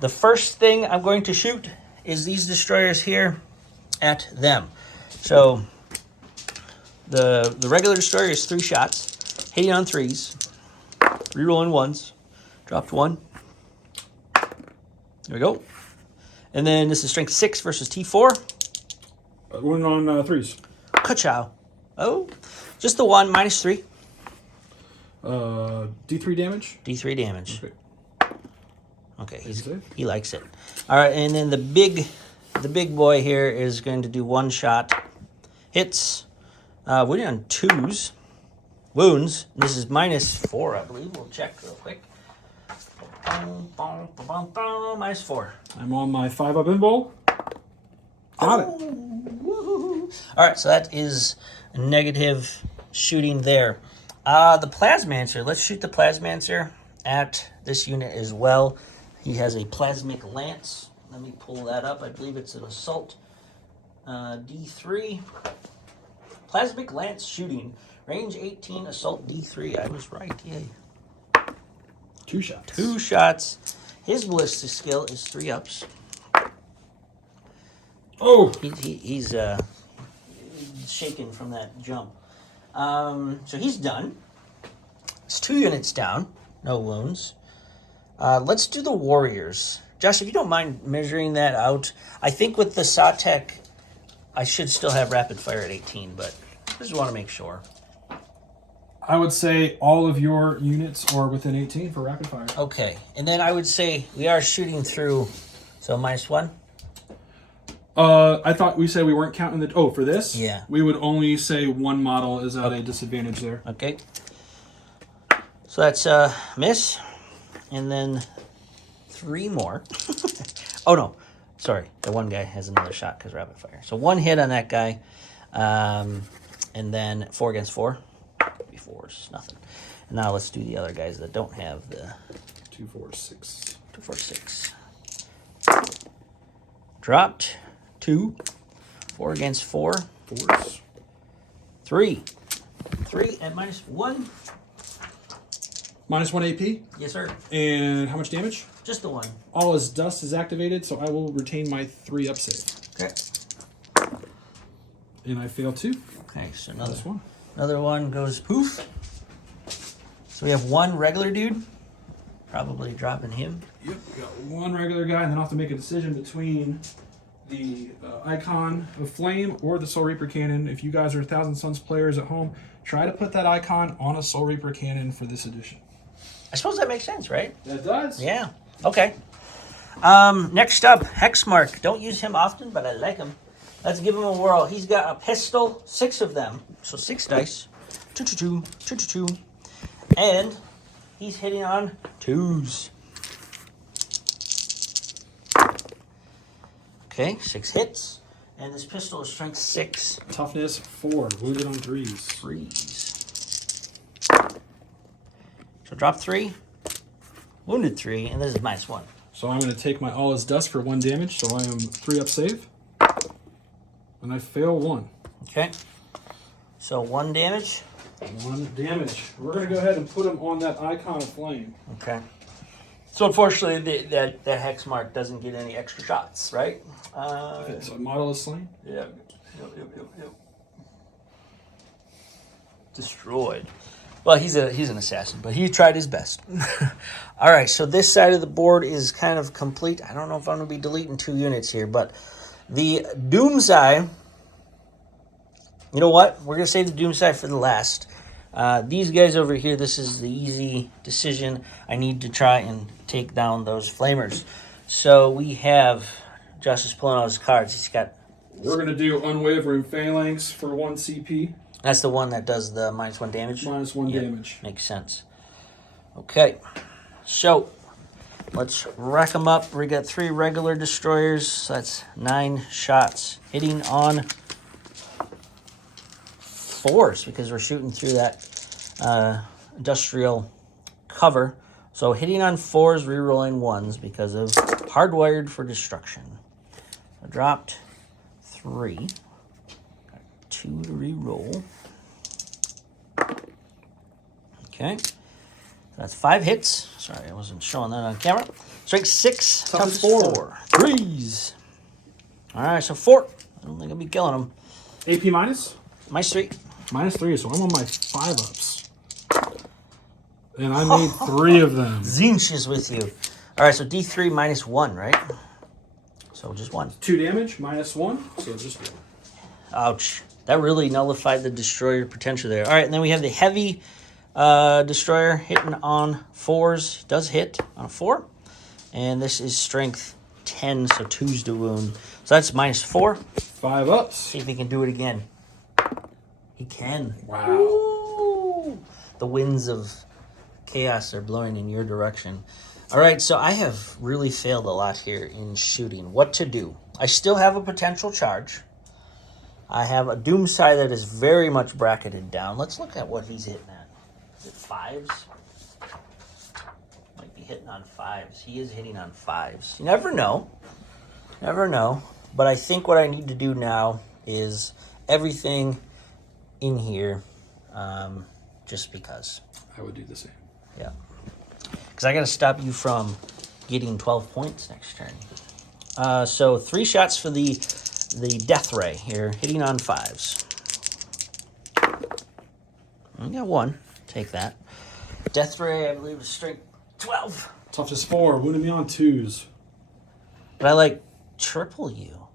The first thing I'm going to shoot is these destroyers here at them. So the regular destroyer is 3 shots, hitting on 3s, rerolling 1s. Dropped 1. There we go. And then this is strength 6 versus T4. Going on 3s. Ka-chow. Oh, just the 1, -3. D3 damage. D3 damage. Okay. Okay, Safe. he likes it. All right, and then the big the big boy here is going to do one shot. Hits. We're on 2s. Wounds. This is -4, I believe. We'll check real quick. -4. I'm on my 5-up invul. Got it. All right, so that is a negative shooting there. The Plasmancer. Let's shoot the Plasmancer at this unit as well. He has a Plasmic Lance. Let me pull that up. I believe it's an Assault D3. Plasmic Lance shooting. Range 18, Assault D3. I was right, yay. 2 shots. 2 shots. His ballistic skill is 3 ups. Oh! He's shaken from that jump. So he's done. It's 2 units down. No wounds. Let's do the Warriors. Josh, if you don't mind measuring that out, I think with the Satek, I should still have rapid fire at 18, but I just want to make sure. I would say all of your units are within 18 for rapid fire. Okay, and then I would say we are shooting through, so -1. I thought we said we weren't counting the... Oh, for this? Yeah. We would only say one model is at a disadvantage there. Okay. So that's miss, and then 3 more. Oh, no. Sorry, the one guy has another shot because rapid fire. So 1 hit on that guy, and then 4 against 4. 4s, nothing. And now let's do the other guys that don't have the 2, 4, 6. 2, 4, 6. Dropped 2. 4 against 4. 4s. 3. 3 at -1. -1 AP. Yes, sir. And how much damage? Just the 1. All his dust is activated, so I will retain my 3-up save. Okay. And I fail 2. Okay, so That's 1. another one goes poof. So we have 1 regular dude. Probably dropping him. Yep, we got 1 regular guy, and then I'll have to make a decision between the Icon of Flame or the Soul Reaper Cannon. If you guys are 1,000 Suns players at home, try to put that icon on a Soul Reaper Cannon for this edition. I suppose that makes sense, right? That does. Yeah. Okay. Next up, Hexmark. Don't use him often, but I like him. Let's give him a whirl. He's got a pistol, 6 of them. So 6 dice. 2, 2, 2, 2, 2, 2. And he's hitting on 2s. Okay, 6 hits. And this pistol is strength 6. Toughness 4. Wounded on 3s. 3s. So drop 3. Wounded 3. And this is -1. So I'm going to take my All Is Dust for 1 damage, so I am 3-up save. And I fail 1. Okay. So 1 damage. 1 damage. We're going to go ahead and put him on that Icon of Flame. Okay. So unfortunately, that hex mark doesn't get any extra shots, right? Okay, so model is slain? Yep. Destroyed. Well, he's an assassin, but he tried his best. All right, so this side of the board is kind of complete. I don't know if I'm going to be deleting 2 units here, but the Doomsday, you know what? We're going to save the Doomsday for the last. These guys over here, this is the easy decision. I need to try and take down those flamers. So we have, Josh is pulling out his cards. He's got... We're going to do Unwavering Phalanx for 1 CP. That's the one that does the -1 damage? -1 Yep. damage. Makes sense. Okay. So, let's rack them up. We got 3 regular destroyers. So that's 9 shots. Hitting on 4s because we're shooting through that industrial cover. So hitting on 4s, rerolling 1s because of Hardwired for Destruction. I dropped 3. 2 to re-roll. Okay. That's 5 hits. Sorry, I wasn't showing that on camera. Strength 6, tough 4. 3s. All right, so 4. I don't think I'll be killing them. AP minus? -3. -3, so I'm on my 5-ups. And I made 3 of them. Zinch is with you. All right, so D3 -1, right? So just 1. 2 damage, -1, so just 1. Ouch. That really nullified the destroyer potential there. All right, and then we have the heavy destroyer hitting on 4s. Does hit on a 4. And this is strength 10, so 2's to wound. So that's -4. 5 ups. See if he can do it again. He can. Wow. Ooh. The winds of chaos are blowing in your direction. All right, so I have really failed a lot here in shooting. What to do? I still have a potential charge. I have a Doomsday that is very much bracketed down. Let's look at what he's hitting at. Is it 5s? Might be hitting on 5s. He is hitting on 5s. You never know. Never know. But I think what I need to do now is everything in here, just because. I would do the same. Yeah. Because I got to stop you from getting 12 points next turn. So 3 shots for the Death Ray here, hitting on 5s. I got 1. Take that. Death Ray, I believe, is strength 12. Toughest 4, wounded me on 2s. But I like triple you.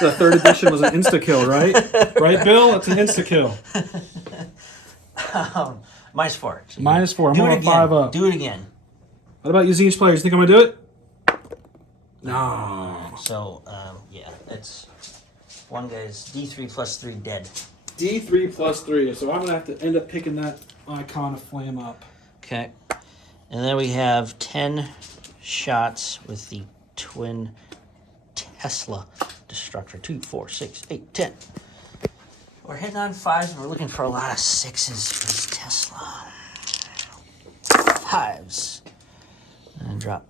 The 3rd edition was an insta-kill, right? Right, Bill? It's an insta-kill. -4. -4. I'm Do it on again. 5 up. Do it again. What about you, Zinch players? Think I'm going to do it? No. So, yeah, it's one guy's D3 plus 3 dead. D3 plus 3. So I'm going to have to end up picking that icon of flame up. Okay. And then we have 10 shots with the twin Tesla destructor. 2, 4, 6, 8, 10. We're hitting on 5s, and we're looking for a lot of 6s for this Tesla. 5s. And drop.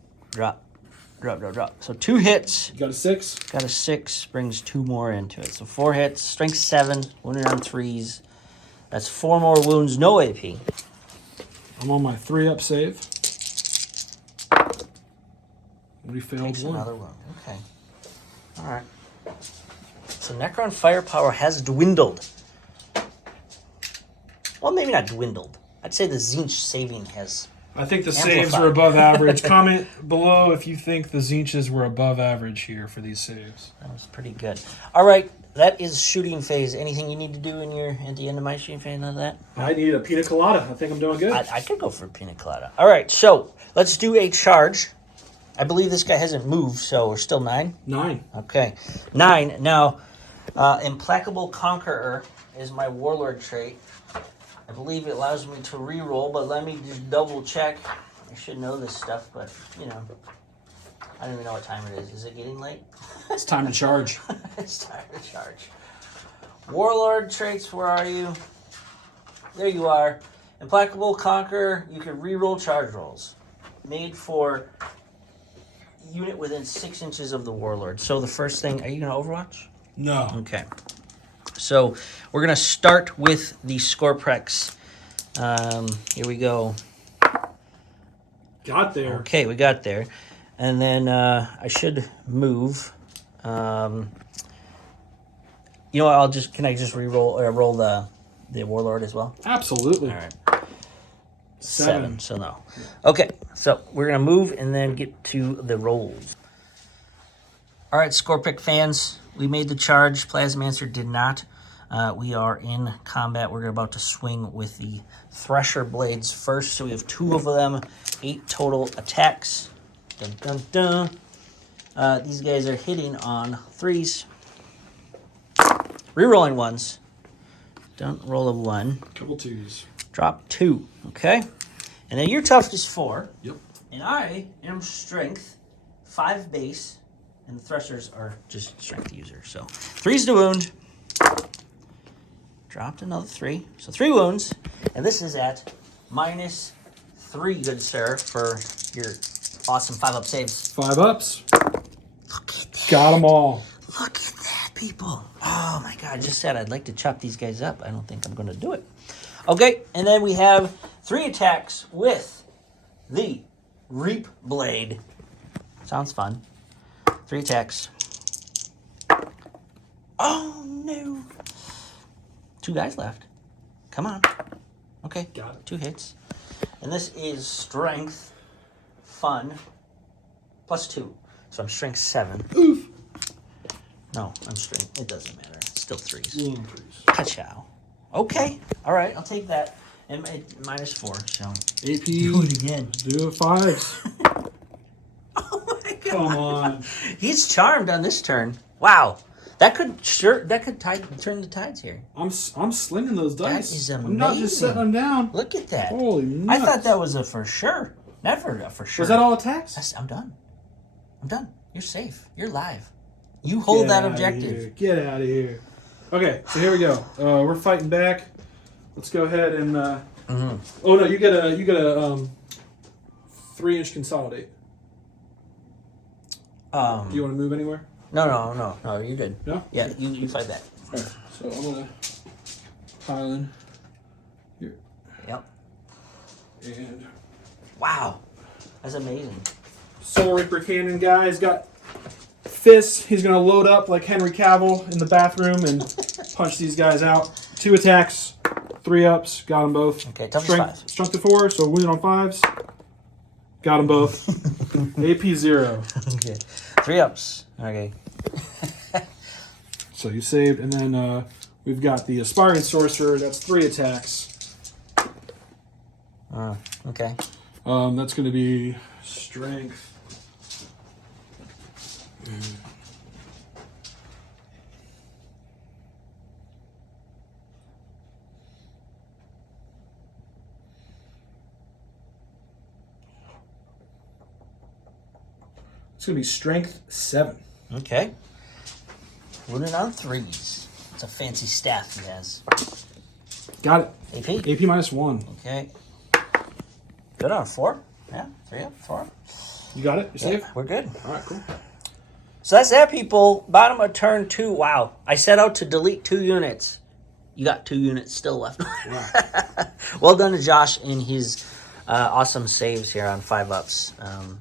So 2 hits. You got a 6? Got a 6, brings 2 more into it. So 4 hits, strength 7, wounded on 3s. That's 4 more wounds, no AP. I'm on my 3-up save. We failed Takes 1. another wound. Okay. All right. So Necron firepower has dwindled. Well, maybe not dwindled. I'd say the Zinch saving has. I think the Amplified. saves were above average. Comment below if you think the Zinches were above average here for these saves. That was pretty good. All right. That is shooting phase. Anything you need to do at the end of my shooting phase? None of that? I need a pina colada. I think I'm doing good. I could go for a pina colada. All right. So let's do a charge. I believe this guy hasn't moved, so we're still 9. 9. Okay. 9. Now, Implacable Conqueror is my Warlord trait. I believe it allows me to reroll, but let me just double check. I should know this stuff, but, I don't even know what time it is. Is it getting late? It's time to charge. It's time to charge. Warlord traits, where are you? There you are. Implacable Conqueror, you can reroll charge rolls. Made for unit within 6 inches of the Warlord. So the first thing, are you going to Overwatch? No. Okay. So we're going to start with the Scorprex. Here we go. Got there. Okay, we got there. And then I should move. Can I just re-roll or roll the Warlord as well? Absolutely. All right. 7. So no. Okay, so we're going to move and then get to the rolls. All right, Scorpic fans, we made the charge. Plasmancer did not. We are in combat. We're about to swing with the Thresher Blades first. So we have 2 of them, 8 total attacks. Dun, dun, dun. These guys are hitting on 3s. Rerolling 1s. Don't roll a 1. Couple 2s. Drop 2, okay? And then your tough is 4. Yep. And I am strength 5 base, and the Threshers are just strength users. So 3's to wound. Dropped another 3. So 3 wounds. And this is at -3, good sir, for your awesome 5-up saves. 5 ups. Look at that. Got them all. Look at that, people. Oh, my God. I just said I'd like to chop these guys up. I don't think I'm going to do it. Okay, and then we have 3 attacks with the Reap Blade. Sounds fun. 3 attacks. Oh, no. 2 guys left. Come on. Okay, Got it. 2 hits. And this is strength, fun, +2. So I'm strength 7. Oof. No, I'm strength. It doesn't matter. It's still 3s. Ooh, 3s. Ka-chow. Okay. All right. I'll take that. And -4. So AP. do it again. Do 5s. Oh my Come on. He's charmed on this turn. Wow. That could turn the tides here. I'm slinging those dice. That is I'm not just setting them down. Look at that. Holy nuts. I thought that was a for sure. Never a for sure. Was that all attacks? I'm done. I'm done. You're safe. You're live. You hold that objective. Get out of here. Okay, so here we go. We're fighting back. Let's go ahead and. Oh no, you get a 3-inch consolidate. Do you want to move anywhere? No. You're good. No. Yeah, you fight that. All right. So I'm gonna pile in here. Yep. And wow, that's amazing. Soul Reaper Cannon guy's got fists. He's gonna load up like Henry Cavill in the bathroom and punch these guys out. 2 attacks, 3 ups, got them both. Okay, toughness 5. Strength to 4, so wounded on 5s. Got them both. AP 0. Okay, 3 ups. Okay. So you saved, and then we've got the Aspiring Sorcerer. That's 3 attacks. Okay. That's going to be strength. It's going to be strength 7. Okay. Wounded on 3s. It's a fancy staff he has. Got it. AP? AP -1. Okay. Good on 4. Yeah, 3 up, 4 up. You got it? You safe? We're good. All right, cool. So that's that, people. Bottom of turn 2. Wow. I set out to delete 2 units. You got 2 units still left. Wow. Well done to Josh in his awesome saves here on 5 ups.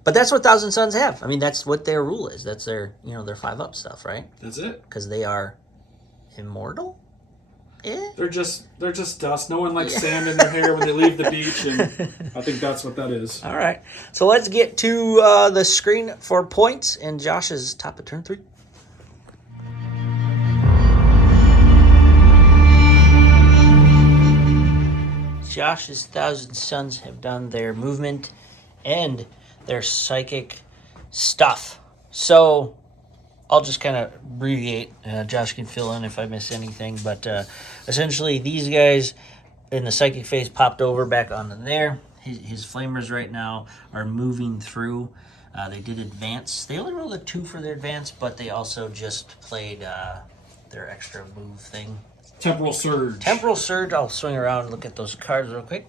But that's what Thousand Sons have. I mean, that's what their rule is. That's their, their 5 up stuff, right? That's it. Because they are immortal. They're just dust. No one likes sand in their hair when they leave the beach, and I think that's what that is. All right. So let's get to the screen for points, and Josh's top of turn 3. Josh's Thousand Sons have done their movement and their psychic stuff. So I'll just kind of abbreviate. Josh can fill in if I miss anything. But essentially, these guys in the psychic phase popped over back onto there. His flamers right now are moving through. They did advance. They only rolled a 2 for their advance, but they also just played their extra move thing. Temporal Surge. Temporal Surge. I'll swing around and look at those cards real quick.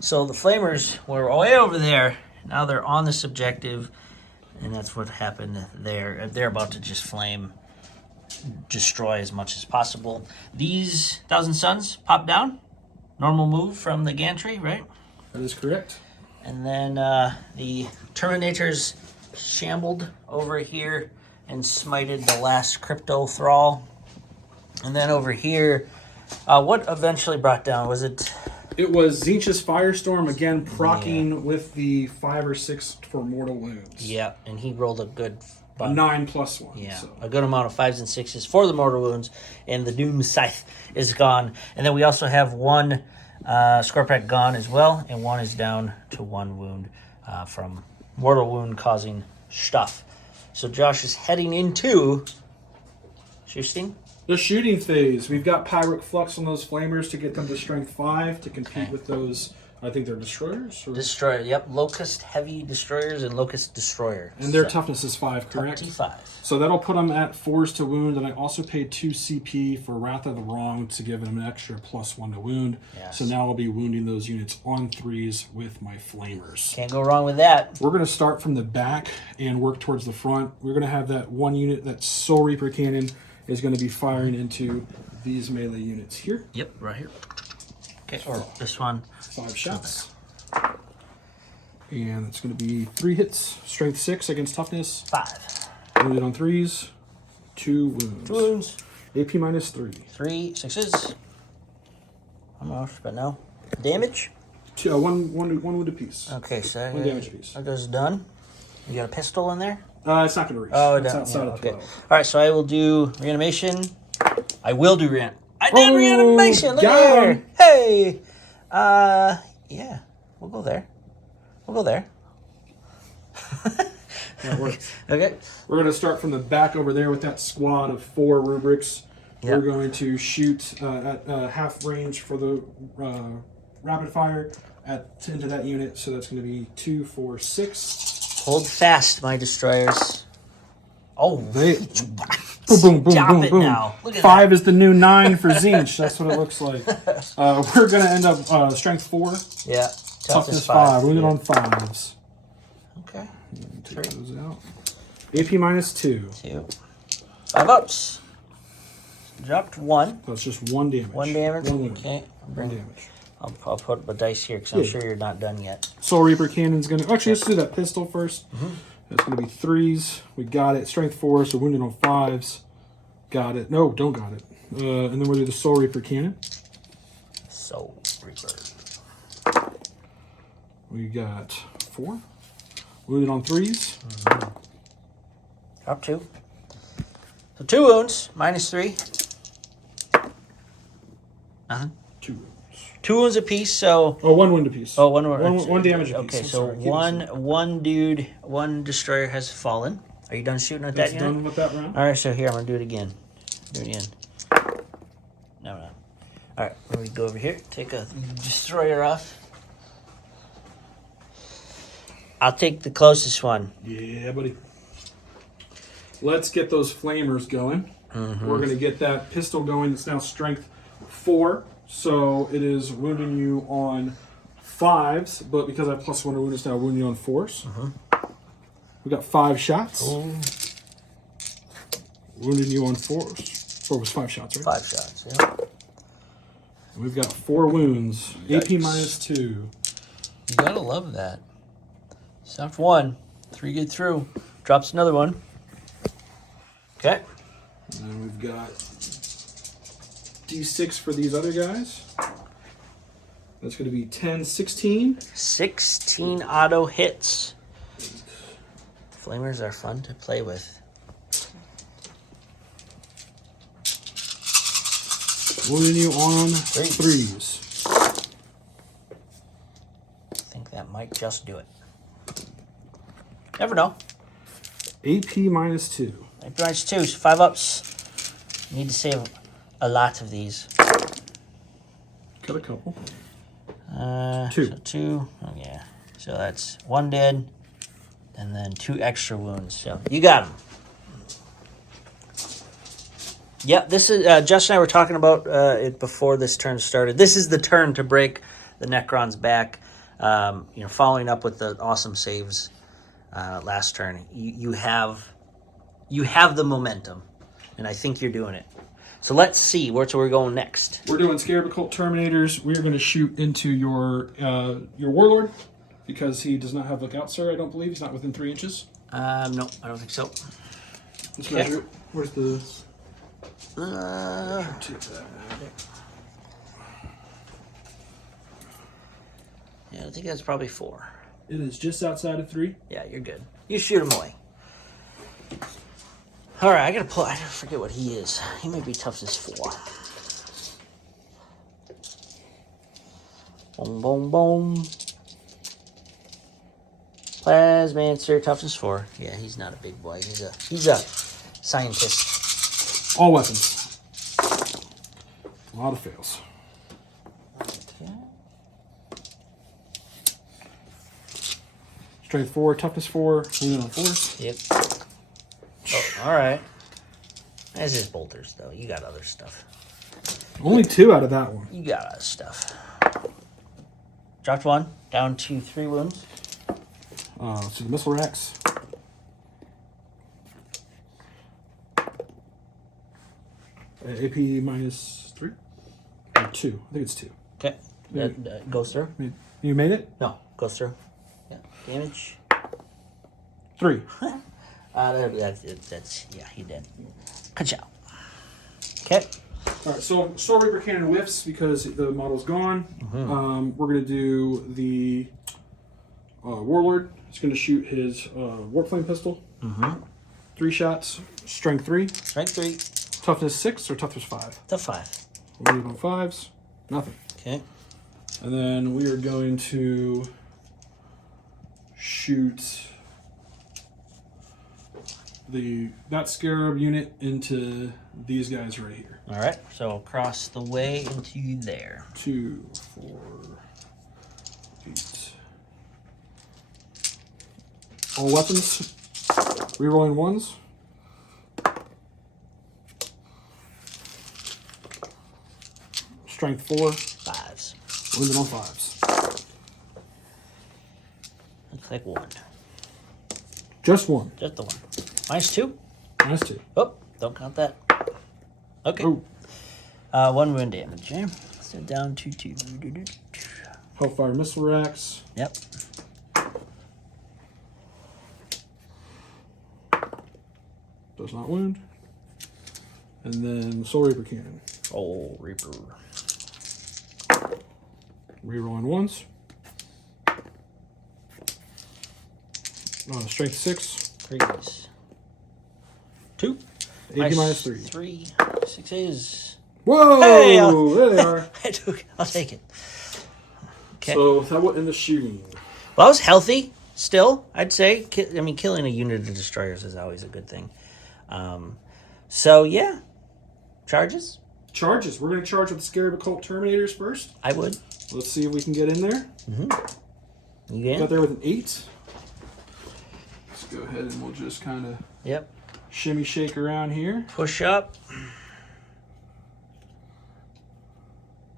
So the flamers were way over there. Now they're on this objective. And that's what happened there. They're about to just flame, destroy as much as possible. These Thousand Sons pop down. Normal move from the gantry, right? That is correct. And then the Terminators shambled over here and smited the last Crypto Thrall. And then over here, what eventually brought down? Was it... It was Tzeentch's Firestorm, again, proccing with the 5 or 6 for mortal wounds. Yeah, and he rolled a good... A 9+1. Yeah, so. a good amount of 5s and 6s for the mortal wounds, and the Doom Scythe is gone. And then we also have 1 Scorpack gone as well, and 1 is down to 1 wound from mortal wound causing stuff. So Josh is heading into... Shooting? The shooting phase. We've got Pyric Flux on those flamers to get them to strength 5 to compete with those, I think they're destroyers? Or? Destroyer, yep. Locust Heavy Destroyers and Locust Destroyer. And their toughness is 5, correct? 5. So that'll put them at 4s to wound, and I also paid 2 CP for Wrath of the Wrong to give them an extra +1 to wound. Yes. So now I'll be wounding those units on 3s with my flamers. Can't go wrong with that. We're going to start from the back and work towards the front. We're going to have that 1 unit, that Soul Reaper Cannon, is going to be firing into these melee units here. Yep, right here. Okay, or this one. 5 shots. And it's going to be 3 hits, strength 6 against toughness. 5. Wounded on 3s, 2 wounds. 2 wounds. AP -3. 3 6s. Almost, but no. Damage? One wound apiece. Okay, so 1 damage apiece. that goes done. You got a pistol in there? It's not going to reach. Oh, it's no. outside Yeah, of okay. 12. All right, so I will do reanimation. I will do I did reanimation. Look got here. him. Hey. Yeah. We'll go there. That works. Okay. We're going to start from the back over there with that squad of 4 rubrics. Yep. We're going to shoot at half range for the rapid fire into that unit. So that's going to be 2, 4, 6. Hold fast, my destroyers. Oh, They boom, boom, boom, stop boom, it boom. now. Look at 5 is the new 9 for Zinch. That's what it looks like. We're going to end up strength 4, Yeah. toughness 5. We're on 5s. Okay. Take those out. AP minus 2. 2. 5 ups. Dropped 1. That's just 1 damage. 1 damage. 1 wound. Okay. 1 damage. I'll put the dice here because I'm sure you're not done yet. Soul Reaper Cannon's going to... Actually, let's do that pistol first. That's going to be 3s. We got it. Strength 4, so wounded on 5s. Got it. No, don't got it. And then we'll do the Soul Reaper Cannon. Soul Reaper. We got 4. Wounded on 3s. Drop 2. So 2 wounds. Minus 3. Nothing. 2 wounds. 2 wounds apiece, so... Oh, 1 wound apiece. Oh, one, one damage apiece. Okay, I'm so sorry. one dude, 1 destroyer has fallen. Are you done shooting at That's that unit? done with that round. All right, so here, I'm going to do it again. Do it again. No. All right, let me go over here. Take a destroyer off. I'll take the closest one. Yeah, buddy. Let's get those flamers going. We're going to get that pistol going. It's now strength 4. So it is wounding you on 5s, but because I have +1 to wound, it's now wounding you on 4s. We got 5 shots. Wounding you on 4s. 4 was 5 shots, right? 5 shots, yeah. And we've got 4 wounds. Yikes. AP minus 2. You gotta love that. Stopped 1. 3 get through. Drops another one. Okay. And then we've got D6 for these other guys. That's going to be 10, 16. 16 auto hits. Flamers are fun to play with. Wounding you on 3s. 3s. I think that might just do it. Never know. AP minus 2. Maybe minus 2, so 5 ups. Need to save a lot of these. Got a couple. 2. So 2. Oh, yeah. So that's 1 dead, and then 2 extra wounds. So you got them. Yeah, this is Justin and I were talking about it before this turn started. This is the turn to break the Necron's back. Following up with the awesome saves last turn. You have the momentum, and I think you're doing it. So let's see where we're going next. We're doing Scarab Occult Terminators. We're going to shoot into your Warlord because he does not have Lookout, sir. I don't believe he's not within 3 inches. No, I don't think so. Let's measure it. Where's the? Yeah, I think that's probably 4. It is just outside of 3. Yeah, you're good. You shoot him away. All right, I gotta pull. I forget what he is. He might be toughness 4. Boom, boom, boom. Plasmancer, toughness 4. Yeah, he's not a big boy. He's a scientist. All weapons. A lot of fails. Okay. Strength 4, toughness 4, wounded on 4s. Yep. Oh, all right. That's just bolters, though. You got other stuff. Only 2 out of that one. You got other stuff. Dropped 1, down to 3 wounds. So the missile racks. AP minus 3? Or 2. I think it's 2. Okay. That goes through. You made it? No, goes through. Yeah. Damage. 3. That's yeah, he did. Ka-chow. Okay. All right, so Soul Reaper Cannon whiffs because the model's gone. We're going to do the Warlord. He's going to shoot his Warp Flame pistol. 3 shots, strength 3. Strength 3. Toughness 6 or toughness 5? To 5. We'll leave on 5s. Nothing. Okay. And then we are going to shoot that scarab unit into these guys right here. All right, so across the way into there. 2, 4, 8. All weapons. Rerolling 1s. Strength 4. 5s. Wounded on 5s. Looks like 1. Just 1. Just the 1. -2. -2. Oh, don't count that. Okay. Oh. 1 wound damage. Eh? So down to 2. Hellfire missile racks. Yep. Does not wound. And then Soul Reaper cannon. Oh, Reaper. Rerolling 1s. Strength 6. 3s. 2. AP -3. 3. 6s. Whoa! Hey, there they are. I'll take it. Okay. So that went in the shooting. Well, I was healthy still, I'd say. I mean, killing a unit of destroyers is always a good thing. So, yeah. Charges? Charges. We're going to charge with the Scarab Occult Terminators first. I would. Let's see if we can get in there. Mm-hmm. You Got in? there with an 8. Let's go ahead and we'll just kind of shimmy shake around here. Push up.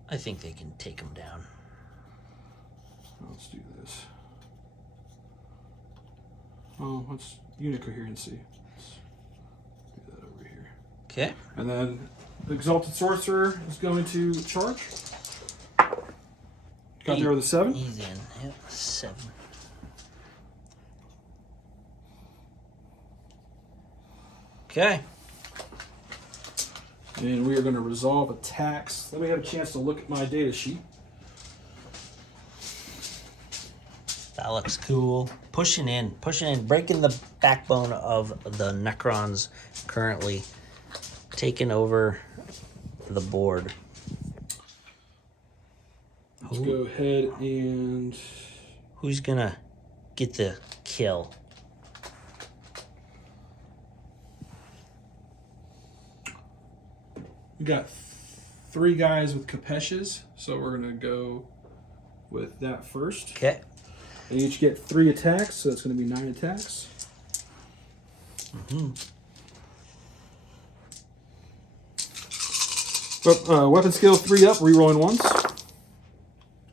I think they can take them down. Let's do this. Oh, what's unit coherency? Let's do that over here. Okay. And then the Exalted Sorcerer is going to charge. Got there with a 7. He's in. Yep, 7. Okay. And we are going to resolve attacks. Let me have a chance to look at my data sheet. That looks cool. Pushing in, breaking the backbone of the Necrons currently taking over the board. Let's go ahead and... Who's gonna get the kill? We got 3 guys with Capeshes, so we're going to go with that first. Okay. They each get 3 attacks, so that's going to be 9 attacks. Weapon skill 3 up, rerolling 1s.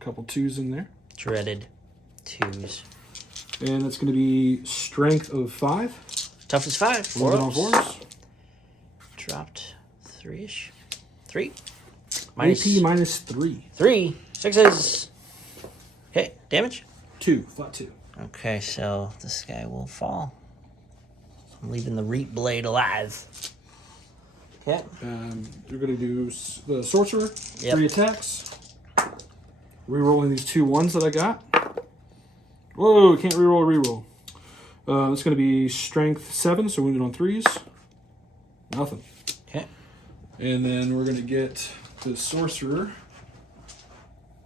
A couple 2s in there. Dreaded 2s. And that's going to be strength of 5. Tough as 5. 4 Wounded on ups. 4s. Dropped 3-ish. 3. AP -3. 3. 6s. Okay, damage? 2, flat 2. Okay, so this guy will fall. I'm leaving the Reap Blade alive. Okay. You're going to do the Sorcerer, Yep. 3 attacks. Rerolling these 2 1s that I got. Whoa, can't reroll. That's going to be strength 7, so wounded on 3s. Nothing. Okay. And then we're going to get the Sorcerer.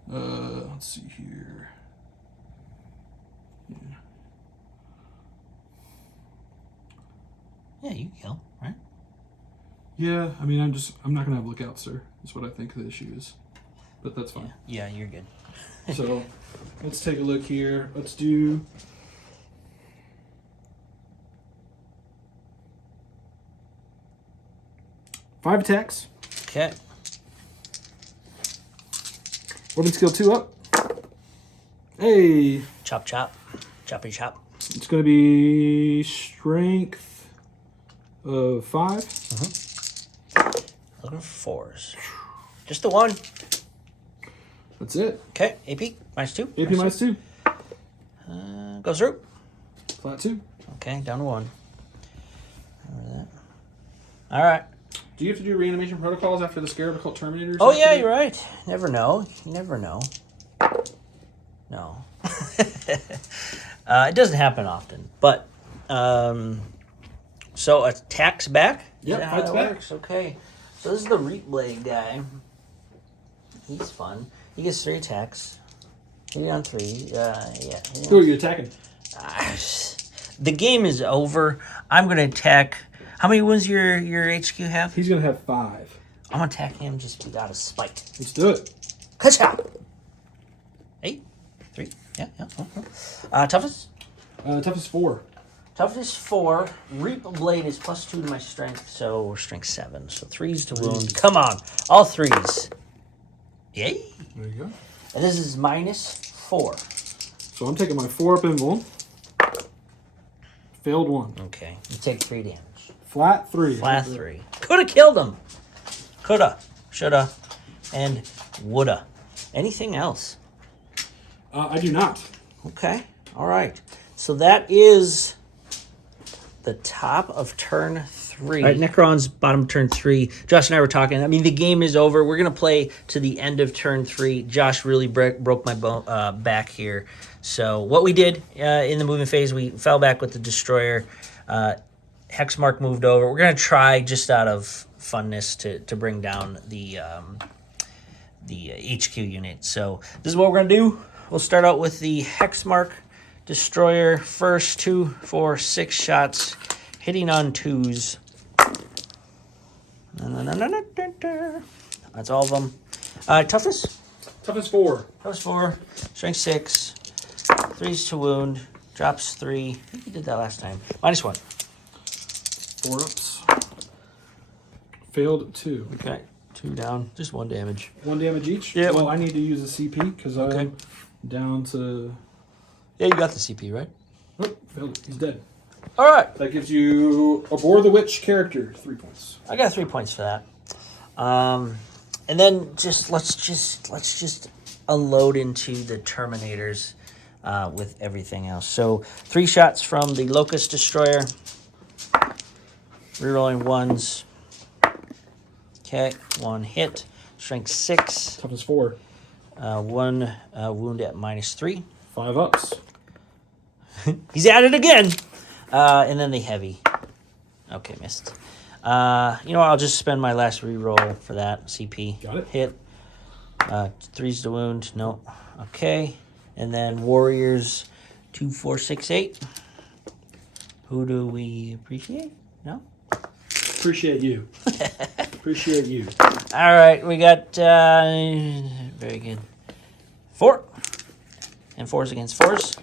Let's see here. Yeah, you kill, right? Yeah, I mean, I'm not going to have lookout, sir. That's what I think the issue is. But that's fine. Yeah, you're good. So, let's take a look here. Let's do... Five attacks. Okay. Weapon skill 2 up. Hey! Chop, chop. Choppy, chop. It's going to be strength of 5. Looking for 4s. Just the 1. That's it. Okay, AP, -2. AP -2. Goes through. Flat 2. Okay, down to 1. Remember that. All right. Do you have to do reanimation protocols after the Scarab Occult Terminators? Oh, yeah, you're right. Never know. You never know. No. It doesn't happen often, but so attacks back. Yep, Is that how fights that back. works? Okay. So this is the Reap Blade guy. He's fun. He gets 3 attacks. 3 on 3. Yeah. Who are you attacking? The game is over. I'm going to attack. How many wounds your HQ have? He's going to have 5. I'm going to attack him just out of spite. Let's do it. Ka-cha! 8, 3, yeah. Toughness? Toughness 4. Toughness 4. Reap Blade is +2 to my strength, so we're strength 7. So 3s to wound. Come on. All 3s. Yay. There you go. And this is -4. So I'm taking my 4 up invul. Failed 1. Okay. You take 3 damage. Flat 3. Flat 3. Could have killed him. Coulda, shoulda, and woulda. Anything else? I do not. Okay. All right. So that is the top of turn 3. All right, Necrons, bottom turn 3. Josh and I were talking. I mean, the game is over. We're going to play to the end of turn 3. Josh really broke my back here. So what we did in the moving phase, we fell back with the Destroyer. Hexmark moved over. We're going to try, just out of funness, to bring down the HQ unit. So this is what we're going to do. We'll start out with the Hexmark Destroyer first. 2, 4, 6 shots, hitting on 2s. That's all of them. Toughness? Toughness 4. Toughness 4. Strength 6. 3s to wound. Drops 3. I think we did that last time. -1. 4 ups. Failed 2. Okay. 2 down. Just 1 damage. 1 damage each? Yeah. Well, I need to use a CP because I'm down to... Yeah, you got the CP, right? Oh, failed it. He's dead. All right. That gives you Abhor the Witch character, 3 points. I got 3 points for that. And then let's just unload into the Terminators with everything else. So 3 shots from the Locust Destroyer. Rerolling 1s. Okay, 1 hit. Strength 6. Toughness 4. 1 wound at -3. 5 ups. He's at it again. And then the heavy. Okay, missed. You know what? I'll just spend my last reroll for that. CP. Got it. Hit. 3s to wound. No. Okay. And then Warriors 2, 4, 6, 8. Who do we appreciate? No? Appreciate you. Appreciate you. All right. We got... very good. 4. And 4s against 4s.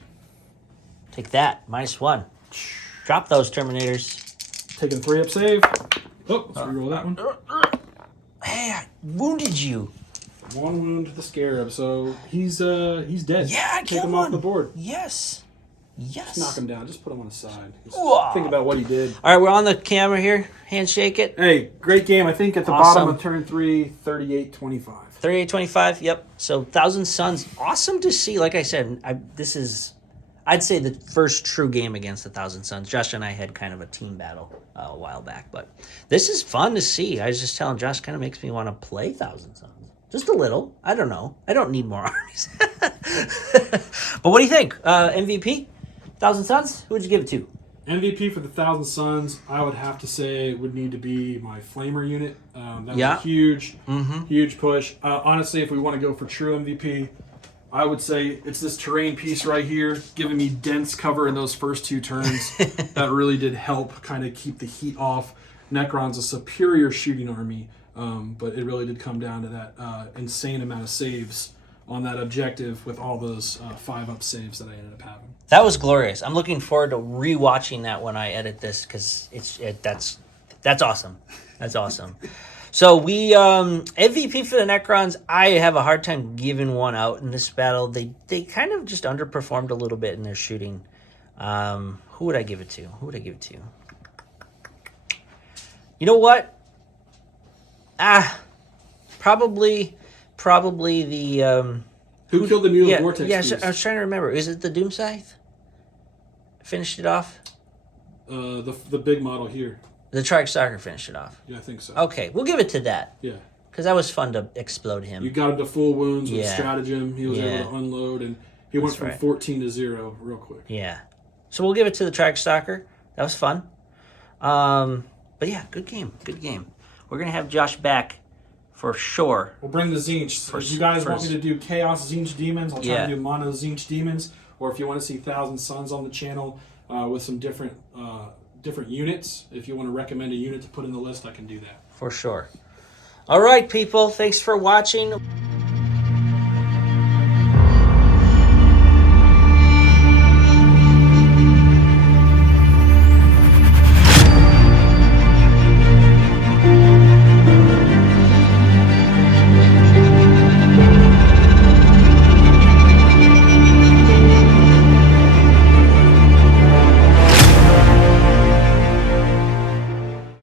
Take that. -1. Drop those Terminators. Taking 3 up save. Oh, let's reroll that one. Hey, I wounded you. 1 wound to the Scarab, so he's dead. Yeah, I Take killed him one. off the board. Yes. Yes. Just knock him down. Just put him on the side. Just Whoa. think about what he did. All right, we're on the camera here. Handshake it. Hey, great game. I think at the Awesome. bottom of turn 3, 38-25. 38-25. Yep. So 1,000 Suns. Awesome to see. Like I said, I'd say the first true game against 1,000 Suns. Josh and I had kind of a team battle a while back, but this is fun to see. I was just telling Josh, kind of makes me want to play 1,000 Suns. Just a little. I don't know. I don't need more armies. But what do you think? MVP? 1,000 Suns? Who would you give it to? MVP for the 1,000 Suns, I would have to say would need to be my Flamer unit. That was Yeah. a huge push. Honestly, if we want to go for true MVP, I would say it's this terrain piece right here, giving me dense cover in those first 2 turns. That really did help kind of keep the heat off. Necron's a superior shooting army, but it really did come down to that insane amount of saves on that objective with all those 5-up saves that I ended up having. That was glorious. I'm looking forward to rewatching that when I edit this because that's awesome. That's awesome. So we MVP for the Necrons. I have a hard time giving one out in this battle. They kind of just underperformed a little bit in their shooting. Who would I give it to? You know what? Probably the Who killed the Mule Vortex? Yeah, piece? I was trying to remember. Is it the Doom Scythe? Finished it off. The big model here. The Trike Stalker finished it off. Yeah, I think so. Okay, we'll give it to that. Yeah. Because that was fun to explode him. You got him to full wounds with Yeah. stratagem. He was able to unload, and he went from 14 to 0 real quick. Yeah. So we'll give it to the Trike Stalker. That was fun. But yeah, good game. Good game. We're going to have Josh back for sure. We'll bring the Zinch. If you guys want me to do Chaos Zinch Demons, I'll try to do Mono Zinch Demons. Or if you want to see 1,000 Suns on the channel, with some different units. If you want to recommend a unit to put in the list, I can do that. For sure. All right, people. Thanks for watching.